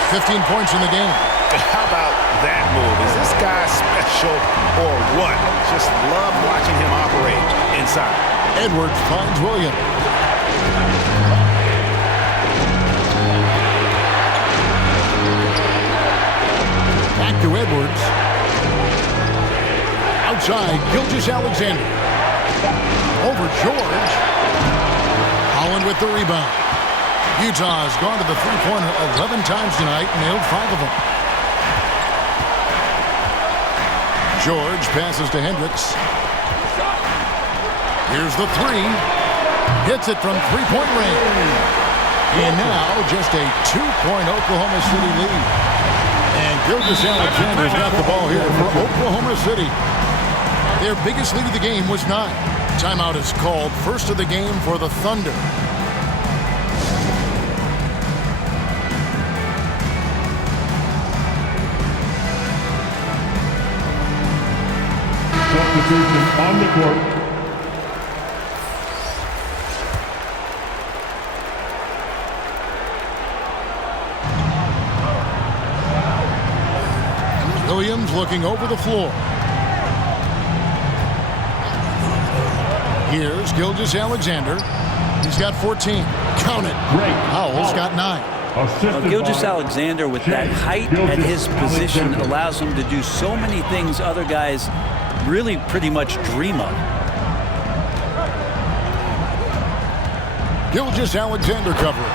15 points in the game. How about that move? Is this guy special or what? Just love watching him operate inside. Edwards finds Williams. Back to Edwards. Outside, Gilgeous-Alexander. Over George. Holland with the rebound. Utah's gone to the three-pointer 11 times tonight, nailed 5 of them. George passes to Hendricks. Here's the three. Hits it from three-point range. And now just a 2-point Oklahoma City lead. And Gilgeous-Alexander's got the ball here for Oklahoma City. Their biggest lead of the game was 9. Timeout is called. First of the game for the Thunder. Substitution on the court. Williams looking over the floor. Here's Gilgeous-Alexander. He's got 14. Count it. Howell's got 9. Gilgeous-Alexander with that height and his position allows him to do so many things other guys really pretty much dream of. Gilgeous-Alexander covering.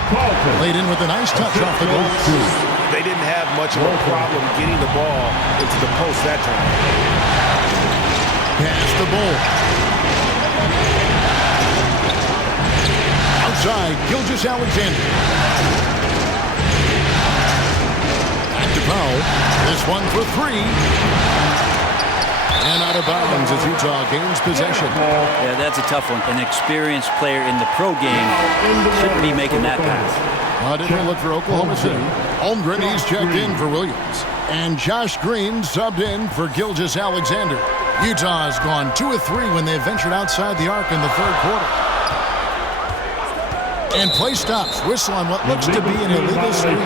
Laid in with a nice touch off the glass. They didn't have much of a problem getting the ball into the post that time. Pass the ball. Outside, Gilgeous-Alexander. Back to Powell. This one for 3. And out of bounds as Utah gains possession. Yeah, that's a tough one. An experienced player in the pro game shouldn't be making that pass. Different look for Oklahoma City. Holmgren, he's checked in for Williams. And Josh Green subbed in for Gilgeous-Alexander. Utah has gone 2 of 3 when they ventured outside the arc in the third quarter. And play stops. Whistle on what looks to be an illegal screen.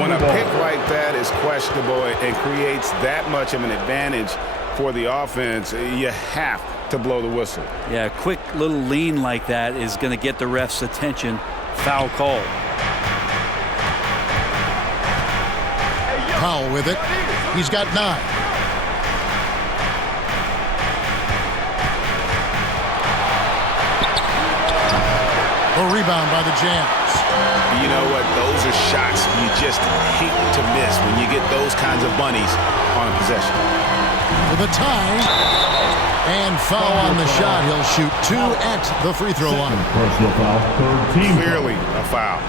When a pick like that is questionable and creates that much of an advantage for the offense, you have to blow the whistle. Yeah, a quick little lean like that is going to get the ref's attention. Foul call. Powell with it. He's got 9. A rebound by the Jazz. You know what? Those are shots you just hate to miss when you get those kinds of bunnies on a possession. For the tie. And foul on the shot. He'll shoot 2 at the free throw line. Personal foul. Third team. Clearly a foul.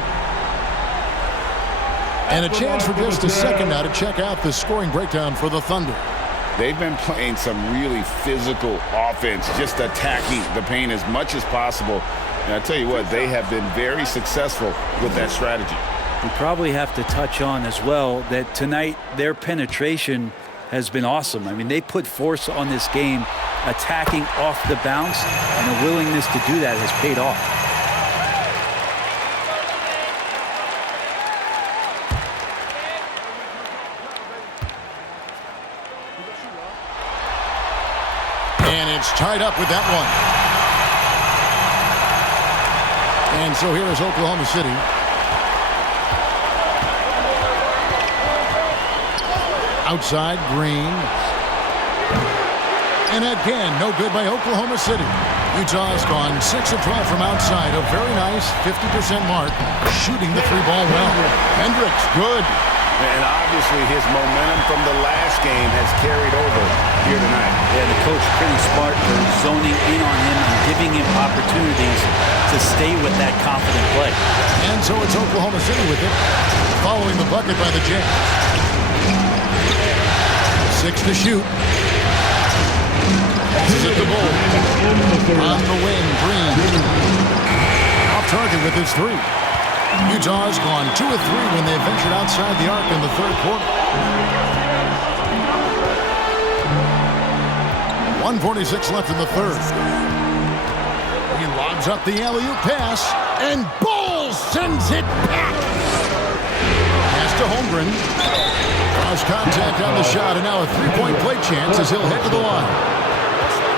And a chance for just a second now to check out the scoring breakdown for the Thunder. They've been playing some really physical offense, just attacking the paint as much as possible. And I tell you what, they have been very successful with that strategy. We probably have to touch on as well that tonight their penetration has been awesome. I mean, they put force on this game, attacking off the bounce, and the willingness to do that has paid off. And it's tied up with that one. And so here is Oklahoma City. Outside, Green. And again, no good by Oklahoma City. Utah's gone 6 of 12 from outside. A very nice 50% mark. Shooting the 3-ball well. Hendricks, good. And obviously his momentum from the last game has carried over here tonight. Yeah, the coach pretty smart for zoning in on him and giving him opportunities to stay with that confident play. And so it's Oklahoma City with it, following the bucket by the Jazz. 6 to shoot. Passes at the ball. On the wing, Green. Off target with his 3. Utah's gone 2 of 3 when they ventured outside the arc in the third quarter. 1:46 left in the third. He lobs up the alley-oop pass, and Bulls sends it back. Pass to Holmgren. Cross contact on the shot, and now a three-point play chance as he'll head to the line.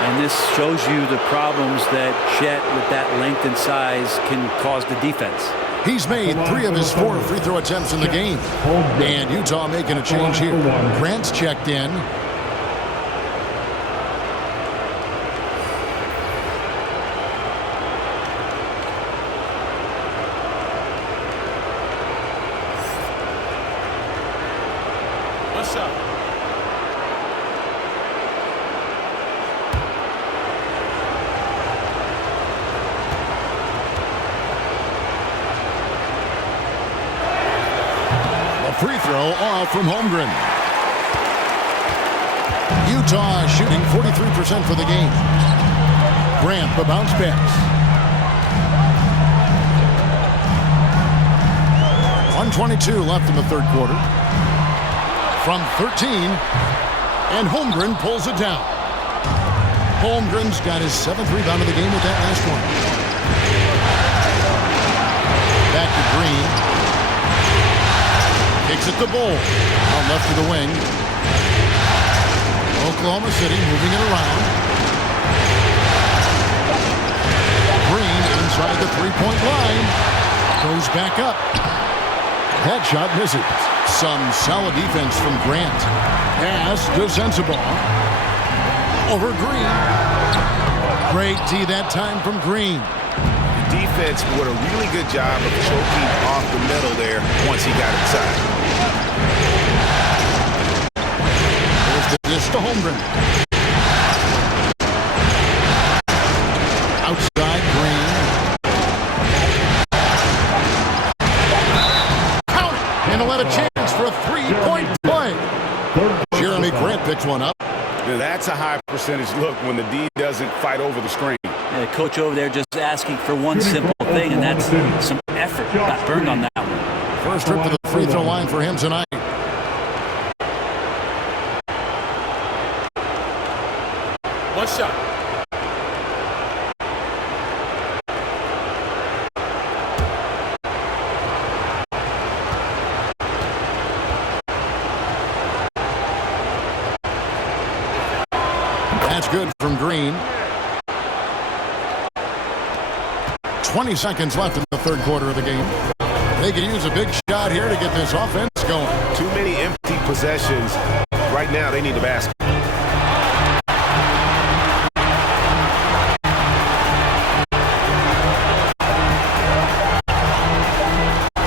And this shows you the problems that Chet, with that length and size, can cause the defense. He's made 3 of his 4 free throw attempts in the game. And Utah making a change here. Grant's checked in. One shot. Free throw off from Holmgren. Utah shooting 43% for the game. Grant, the bounce pass. 1:22 left in the third quarter. From 13, and Holmgren pulls it down. Holmgren's got his 7th rebound of the game with that last one. Back to Green. Kicks it to Bull. On left to the wing. Oklahoma City moving it around. Green inside the three-point line. Goes back up. That shot misses. Some solid defense from Grant. Pass to Sensabaugh. Over Green. Great D that time from Green. Defense did a really good job of choking off the middle there once he got inside. There's the dish to Holmgren. Outside Green. Count it! And he'll have a chance for a three-point play. Jeremy Grant picks one up. Now that's a high percentage look when the D doesn't fight over the screen. Yeah, coach over there just asking for one simple thing, and that's some effort. Got burned on that one. First trip to the free throw line for him tonight. One shot. That's good from Green. 20 seconds left in the third quarter of the game. They could use a big shot here to get this offense going. Too many empty possessions. Right now, they need a basket.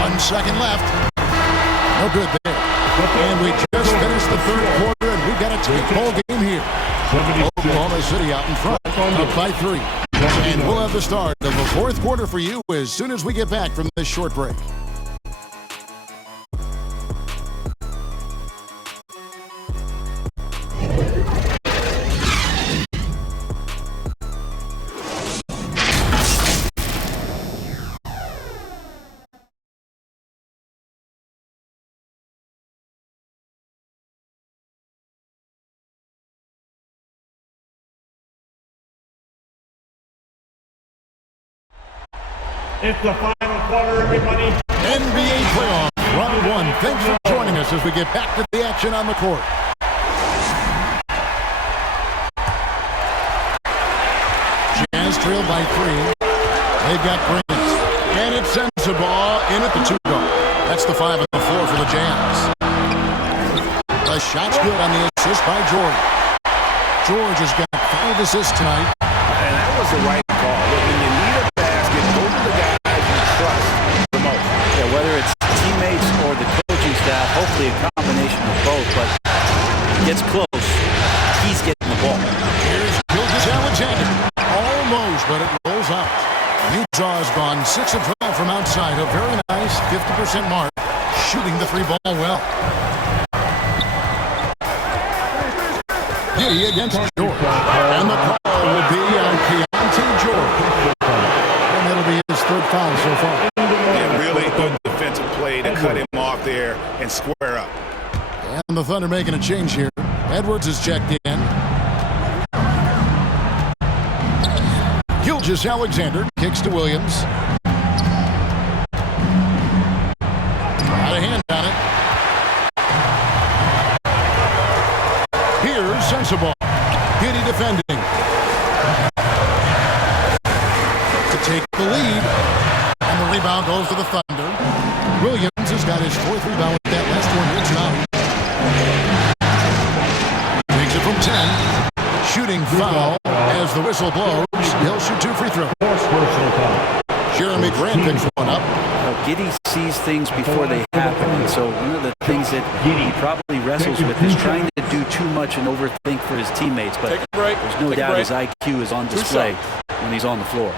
1 second left. No good there. And we just finished the third quarter, and we've got a tight ball game here. Oklahoma City out in front, up by 3. And we'll have the start of the fourth quarter for you as soon as we get back from this short break. It's the final quarter, everybody. NBA playoff, round 1. Thanks for joining us as we get back to the action on the court. Jazz trail by 3. They've got Grant. And it sends the ball in at the 2-go. That's the 5 and the 4 for the Jazz. The shot's good on the assist by George. George has got 5 assists tonight. And that was the right call. When you need a basket, go to the guys you trust the most. Yeah, whether it's teammates or the coaching staff, hopefully a combination of both, but gets close. He's getting the ball. Here's Gilgeous-Alexander. Almost, but it rolls out. Utah's gone 6 of 12 from outside. A very nice 50% mark. Shooting the 3-ball well. Giddy against George. And the call will be on Keontae George. And that'll be his 3rd foul so far. Yeah, really good defensive play to cut him off there and square up. And the Thunder making a change here. Edwards is checked in. Gilgeous-Alexander kicks to Williams. Sensabaugh. Giddy defending. To take the lead. And the rebound goes to the Thunder. Williams has got his 4th rebound with that last one here tonight. Takes it from 10. Shooting foul as the whistle blows. He'll shoot 2 free throws. Jeremy Grant picks one up. Giddy sees things before they happen, and so one of the things that he probably wrestles with is trying to do too much and overthink for his teammates, but there's no doubt his IQ is on display when he's on the floor.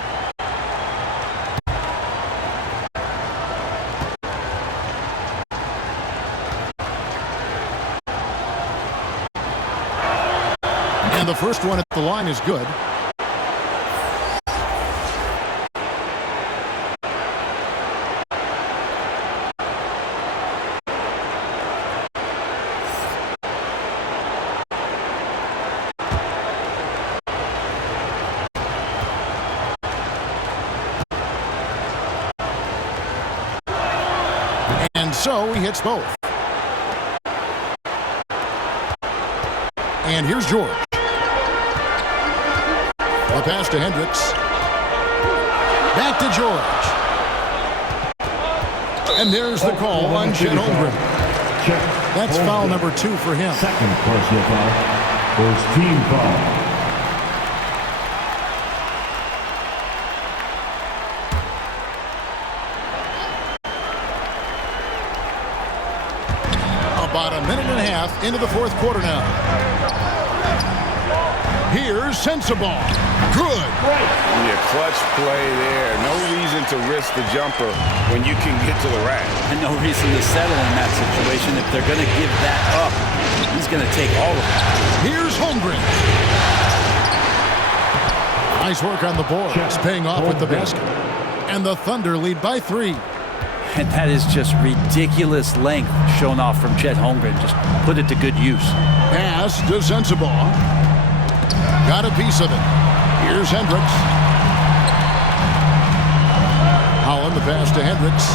And the first one at the line is good. And so he hits both. And here's George. A pass to Hendricks. Back to George. And there's the call on Chet Holmgren. That's foul number 2 for him. Second personal foul. First team foul. About a minute and a half into the 4th quarter now. Here's Sensabaugh. Good. Yeah, clutch play there. No reason to risk the jumper when you can get to the rack. And no reason to settle in that situation. If they're going to give that up, he's going to take all of it. Here's Holmgren. Nice work on the board. It's paying off with the basket. And the Thunder lead by 3. And that is just ridiculous length shown off from Chet Holmgren. Just put it to good use. Pass to Sensabaugh. Got a piece of it. Here's Hendricks. Holland, the pass to Hendricks.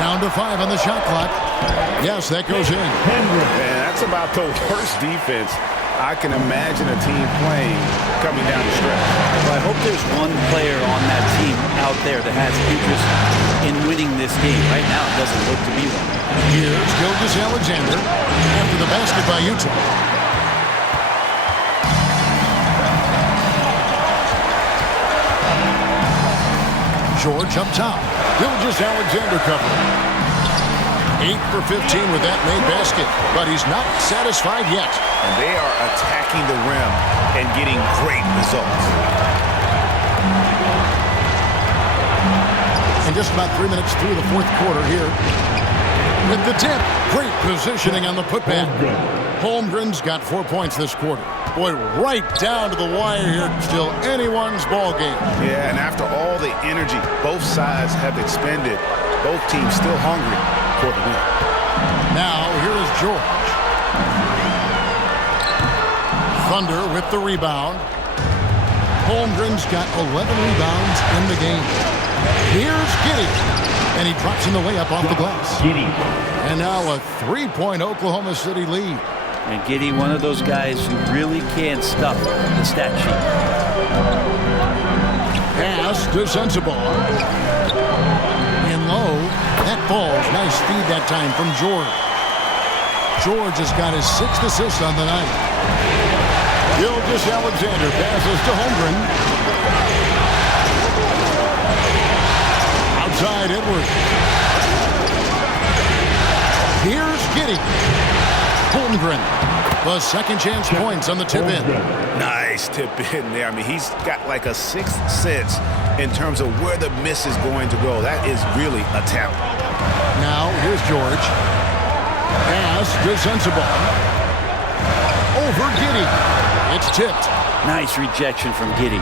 Down to 5 on the shot clock. Yes, that goes in. Man, that's about the worst defense I can imagine a team playing coming down the stretch. Well, I hope there's one player on that team out there that has interest in winning this game. Right now, it doesn't look to be one. Here's Gilgeous-Alexander after the basket by Utah. George up top. Gilgeous-Alexander covering. 8 for 15 with that made basket, but he's not satisfied yet. And they are attacking the rim and getting great results. And just about 3 minutes through the 4th quarter here. With the tip, great positioning on the putback. Holmgren's got 4 points this quarter. Boy, right down to the wire here. Still anyone's ball game. Yeah, and after all the energy both sides have expended, both teams still hungry for the win. Now, here is George. Thunder with the rebound. Holmgren's got 11 rebounds in the game. Here's Giddy. And he drops in the layup off the glass. Giddy. And now a 3-point Oklahoma City lead. And Giddy, one of those guys who really can stuff the stat sheet. Pass to Sensabaugh. In low. That falls. Nice feed that time from George. George has got his 6th assist on the night. Gilgeous-Alexander passes to Holmgren. Outside Edwards. Here's Giddy. Holmgren. The second chance points on the tip in. Nice tip in there. I mean, he's got like a 6th sense in terms of where the miss is going to go. That is really a talent. Now, here's George. Pass to Sensabaugh. Over Giddy. It's tipped. Nice rejection from Giddy.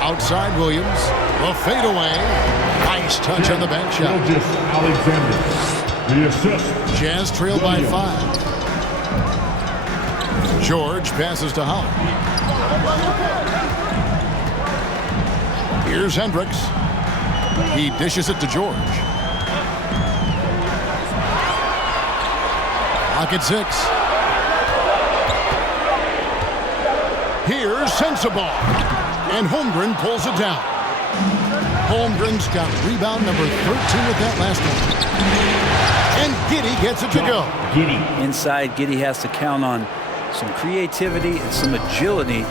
Outside Williams. The fadeaway. Nice touch on the bank shot. Gilgeous-Alexander. The assist. Jazz trail by 5. George passes to Holland. Here's Hendricks. He dishes it to George. Pocket 6. Here's Sensabaugh. And Holmgren pulls it down. Holmgren's got rebound number 13 with that last one. And Giddey gets it to go. Inside, Giddey has to count on some creativity and some agility.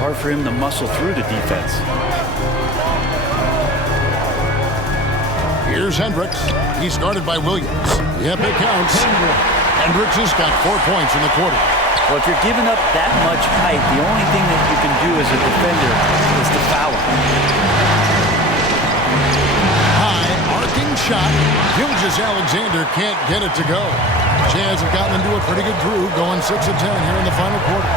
Hard for him to muscle through the defense. Here's Hendricks. He's guarded by Williams. Yep, it counts. Hendricks has got 4 points in the quarter. Well, if you're giving up that much height, the only thing that you can do as a defender is to foul him. High, arcing shot. Gilgeous-Alexander can't get it to go. Jazz have gotten into a pretty good groove, going 6 of 10 here in the final quarter.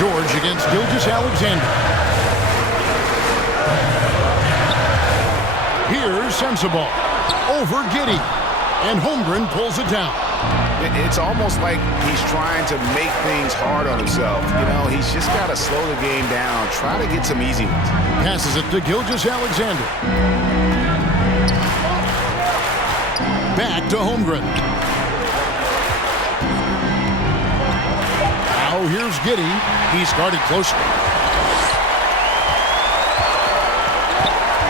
George against Gilgeous-Alexander. Here's Sensabaugh. Over Giddey. And Holmgren pulls it down. It's almost like he's trying to make things hard on himself. You know, he's just got to slow the game down, try to get some easy ones. Passes it to Gilgeous-Alexander. Back to Holmgren. Now here's Giddey. He's guarded closely.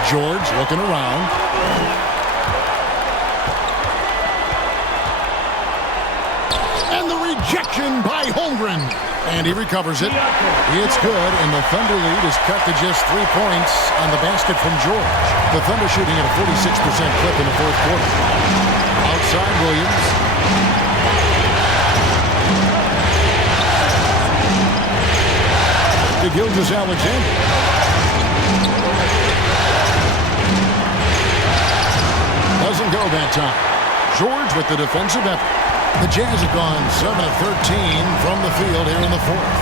George looking around. Rejection by Holmgren. And he recovers it. It's good, and the Thunder lead is cut to just 3 points on the basket from George. The Thunder shooting at a 46% clip in the fourth quarter. Outside Williams. To Gilgeous-Alexander. Doesn't go that time. George with the defensive effort. The Jazz have gone 7 of 13 from the field here in the fourth.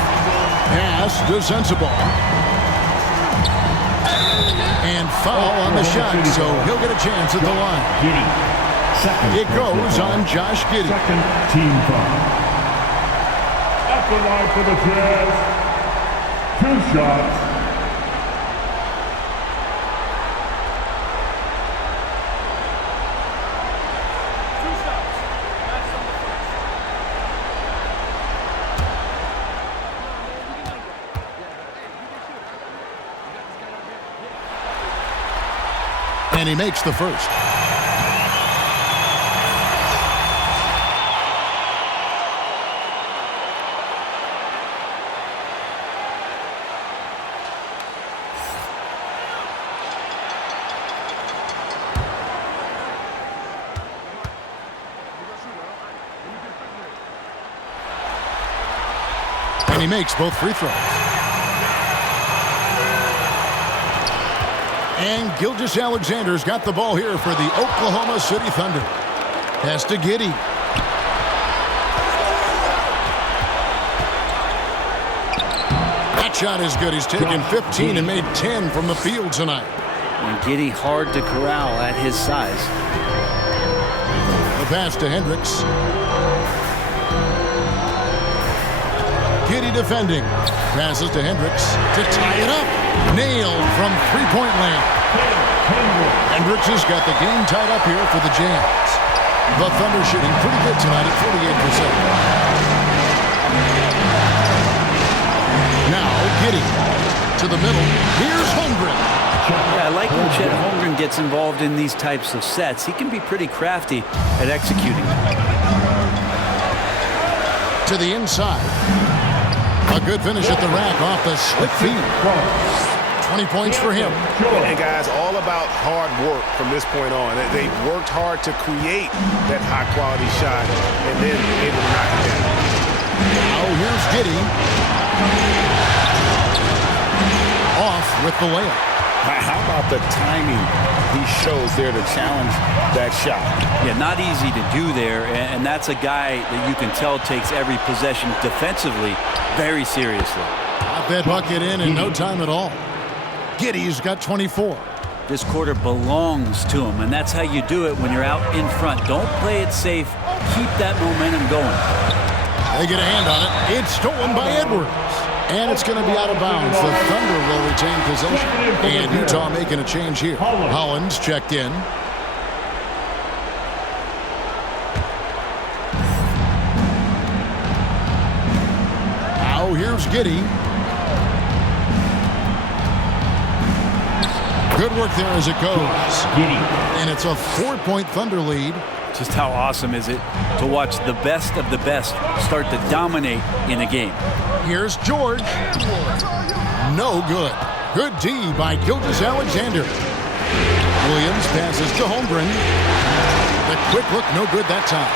Pass to Sensabaugh. And foul on the shot, so he'll get a chance at the line. It goes on Josh Giddey. Second team foul. At the line for the Jazz. 2 shots. And he makes the first. And he makes both free throws. And Gilgeous-Alexander's got the ball here for the Oklahoma City Thunder. Pass to Giddey. That shot is good. He's taken 15 and made 10 from the field tonight. And Giddey hard to corral at his size. The pass to Hendricks. Giddey defending. Passes to Hendricks to tie it up. Nailed from three-point land. Hendricks has got the game tied up here for the Jazz. The Thunder shooting pretty good tonight at 48%. Now Giddey to the middle. Here's Holmgren. Yeah, I like when Chet Holmgren gets involved in these types of sets. He can be pretty crafty at executing. To the inside. A good finish at the rack off the slick feed. 20 points for him. And guys, all about hard work from this point on. They worked hard to create that high-quality shot and then able to knock it down. Now here's Giddey. Off with the layup. How about the timing he shows there to challenge that shot? Yeah, not easy to do there, and that's a guy that you can tell takes every possession defensively very seriously. Got that bucket in no time at all. Giddey's got 24. This quarter belongs to him, and that's how you do it when you're out in front. Don't play it safe. Keep that momentum going. They get a hand on it. It's stolen by Edwards. And it's going to be out of bounds. The Thunder will retain possession. And Utah making a change here. Hollins checked in. here's Giddey. Good work there as it goes. And it's a 4-point Thunder lead. Just how awesome is it to watch the best of the best start to dominate in a game. Here's George. No good. Good D by Gilgeous-Alexander. Williams passes to Holmgren. The quick look, no good that time.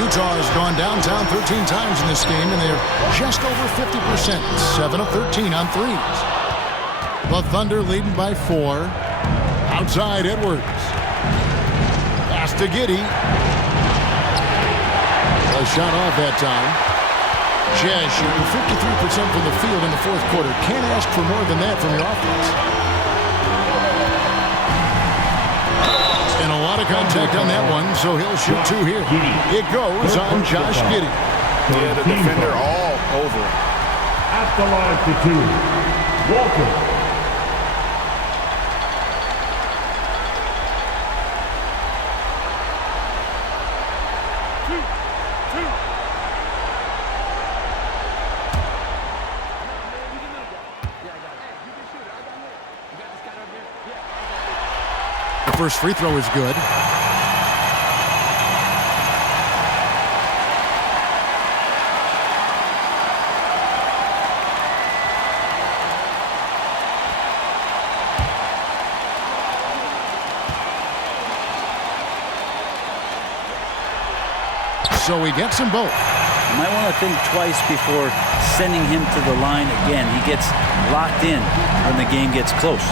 Utah has gone downtown 13 times in this game, and they're just over 50%. 7 of 13 on threes. The Thunder leading by 4. Outside Edwards. Pass to Giddey. A shot off that time. Jazz shooting 53% from the field in the fourth quarter. Can't ask for more than that from your offense. And a lot of contact on that one, so he'll shoot 2 here. It goes on Josh Giddey. Yeah, the defender all over it. At the line for 2, Walker. The first free throw is good. So he gets them both. You might want to think twice before sending him to the line again. He gets locked in when the game gets close.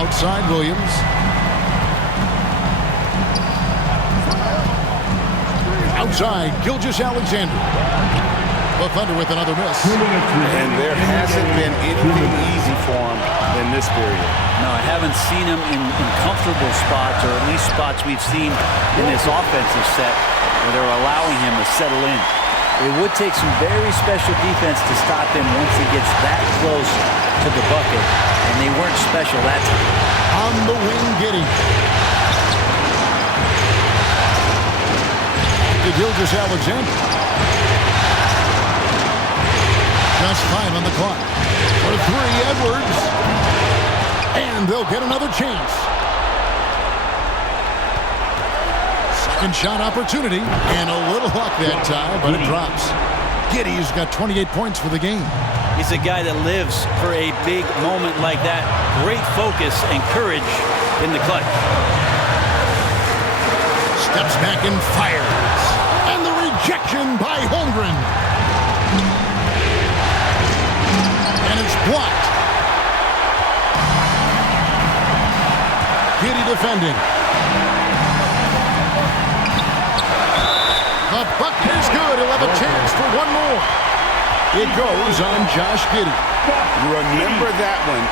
Outside Williams. Outside Gilgeous-Alexander. The Thunder with another miss. And there hasn't been anything easy for him in this period. No, I haven't seen him in comfortable spots, or at least spots we've seen in this offensive set where they're allowing him to settle in. It would take some very special defense to stop him once he gets that close to the bucket, and they weren't special that time. On the wing, Giddey. To Gilgeous-Alexander. Just 5 on the clock. For 3, Edwards. And they'll get another chance. Second shot opportunity. And a little luck that time, but it drops. Giddey's got 28 points for the game. He's a guy that lives for a big moment like that. Great focus and courage in the clutch. Steps back and fires. And the rejection by Holmgren. And it's blocked. Giddey defending. The bucket is good. He'll have a chance for one more. It goes on Josh Giddey. Remember that one.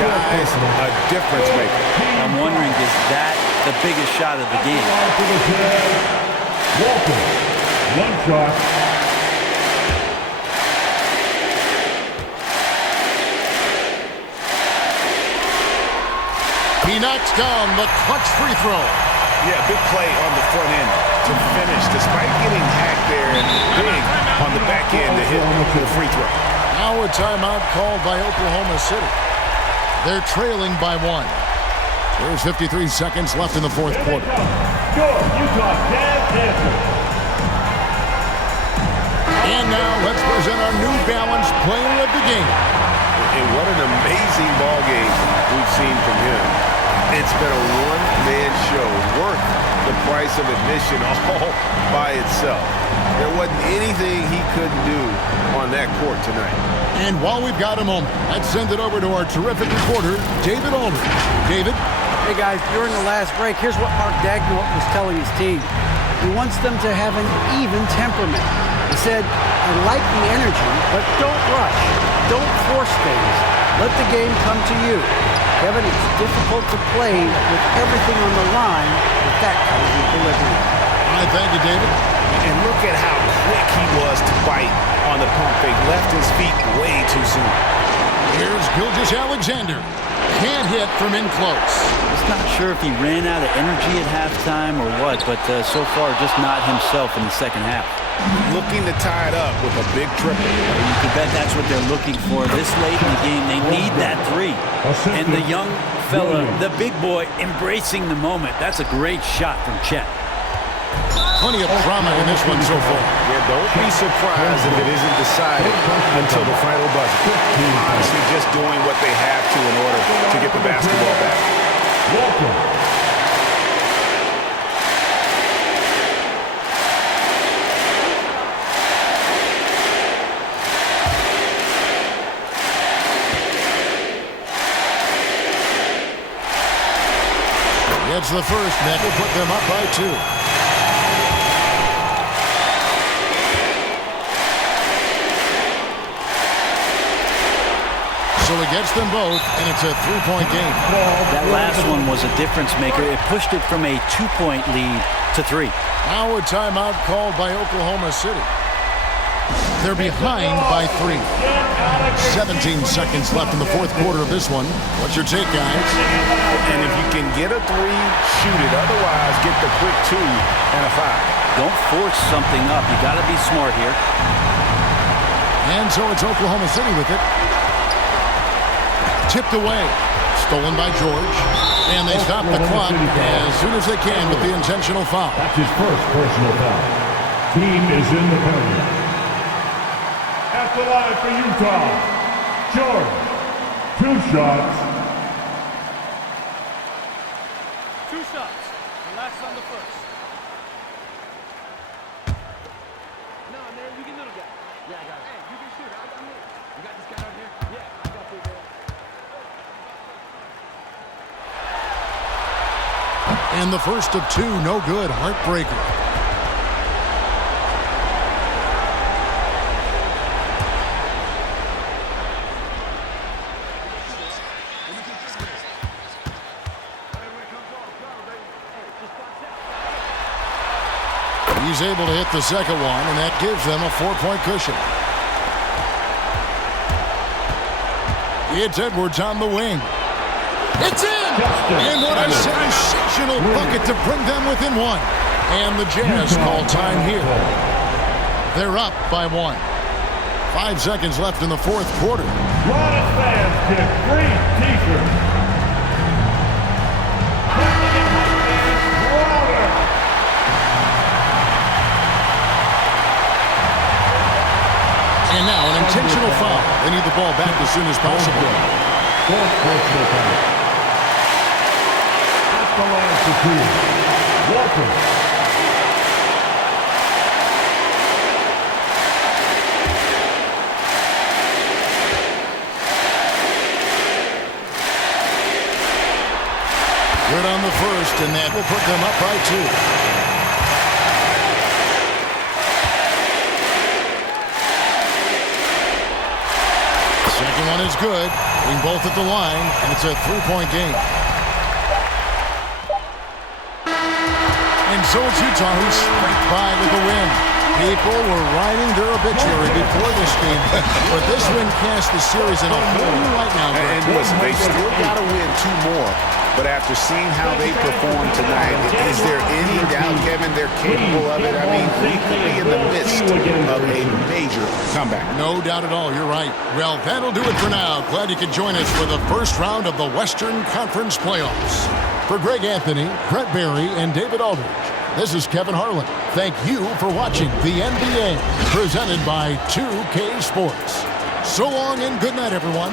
Guys, a difference maker. I'm wondering, is that the biggest shot of the game? Walker, 1 shot. He knocks down the clutch free throw. Yeah, big play on the front end to finish, despite getting hacked there, and big on the back end to hit the free throw. Now a timeout called by Oklahoma City. They're trailing by 1. There's 53 seconds left in the fourth quarter. Utah Jazz answer. And now let's present our New Balance player of the game. And what an amazing ball game we've seen from him. It's been a one-man show, worth the price of admission all by itself. There wasn't anything he couldn't do on that court tonight. And while we've got a moment, let's send it over to our terrific reporter, David Aldridge. David? Hey guys, during the last break, here's what Mark Daigneault was telling his team. He wants them to have an even temperament. He said, I like the energy, but don't rush. Don't force things. Let the game come to you. Kevin, it's difficult to play with everything on the line with that kind of equilibrium. All right, thank you, David. And look at how quick he was to bite on the pump fake. Left his feet way too soon. Here's Gilgeous-Alexander. Can't hit from in close. Just not sure if he ran out of energy at halftime or what, but so far just not himself in the second half. Looking to tie it up with a big triple. You can bet that's what they're looking for this late in the game. They need that three. And the young fella, the big boy, embracing the moment. That's a great shot from Chet. Plenty of drama in this one so far. Yeah, don't be surprised if it isn't decided until the final buzzer. Honestly, just doing what they have to in order to get the basketball back. Walker. Gets the first, that will put them up by 2. So he gets them both, and it's a 3-point game. That last one was a difference maker. It pushed it from a 2-point lead to 3. Now a timeout called by Oklahoma City. They're behind by 3. 17 seconds left in the fourth quarter of this one. What's your take, guys? And if you can get a 3, shoot it. Otherwise, get the quick 2 and a 5. Don't force something up. You got to be smart here. And so it's Oklahoma City with it. Tipped away. Stolen by George. And they stop the clock as soon as they can with the intentional foul. That's his first personal foul. Team is in the penalty. At the line for Utah, George. 2 shots. 2 shots. The last on the first. No, man, you get little guy. Yeah, I got it. Hey, you can shoot. I got me. You got this guy out here? Yeah, I got this guy. And the first of 2, no good. Heartbreaker. He's able to hit the second one, and that gives them a 4-point cushion. It's Edwards on the wing. It's in! And what a sensational bucket to bring them within 1. And the Jazz call time here. They're up by 1. 5 seconds left in the fourth quarter. A lot of fans get free t-shirts. And now an intentional foul. They need the ball back as soon as possible. Fourth personal foul. At the line for 2. Walker. Good on the first, and that will put them up by 2. Second one is good. Being both at the line, and it's a 3-point game. And so it's Utah who scraped by with the win. People were writing their obituary before this game, but this win cast the series in a whole new light now. And listen, they still got to win 2 more. But after seeing how they performed tonight, is there any doubt, Kevin, they're capable of it? I mean, we could be in the midst of a major comeback. No doubt at all. You're right. Well, that'll do it for now. Glad you could join us for the first round of the Western Conference Playoffs. For Greg Anthony, Brett Barry, and David Aldridge, this is Kevin Harlan. Thank you for watching the NBA, presented by 2K Sports. So long and good night, everyone.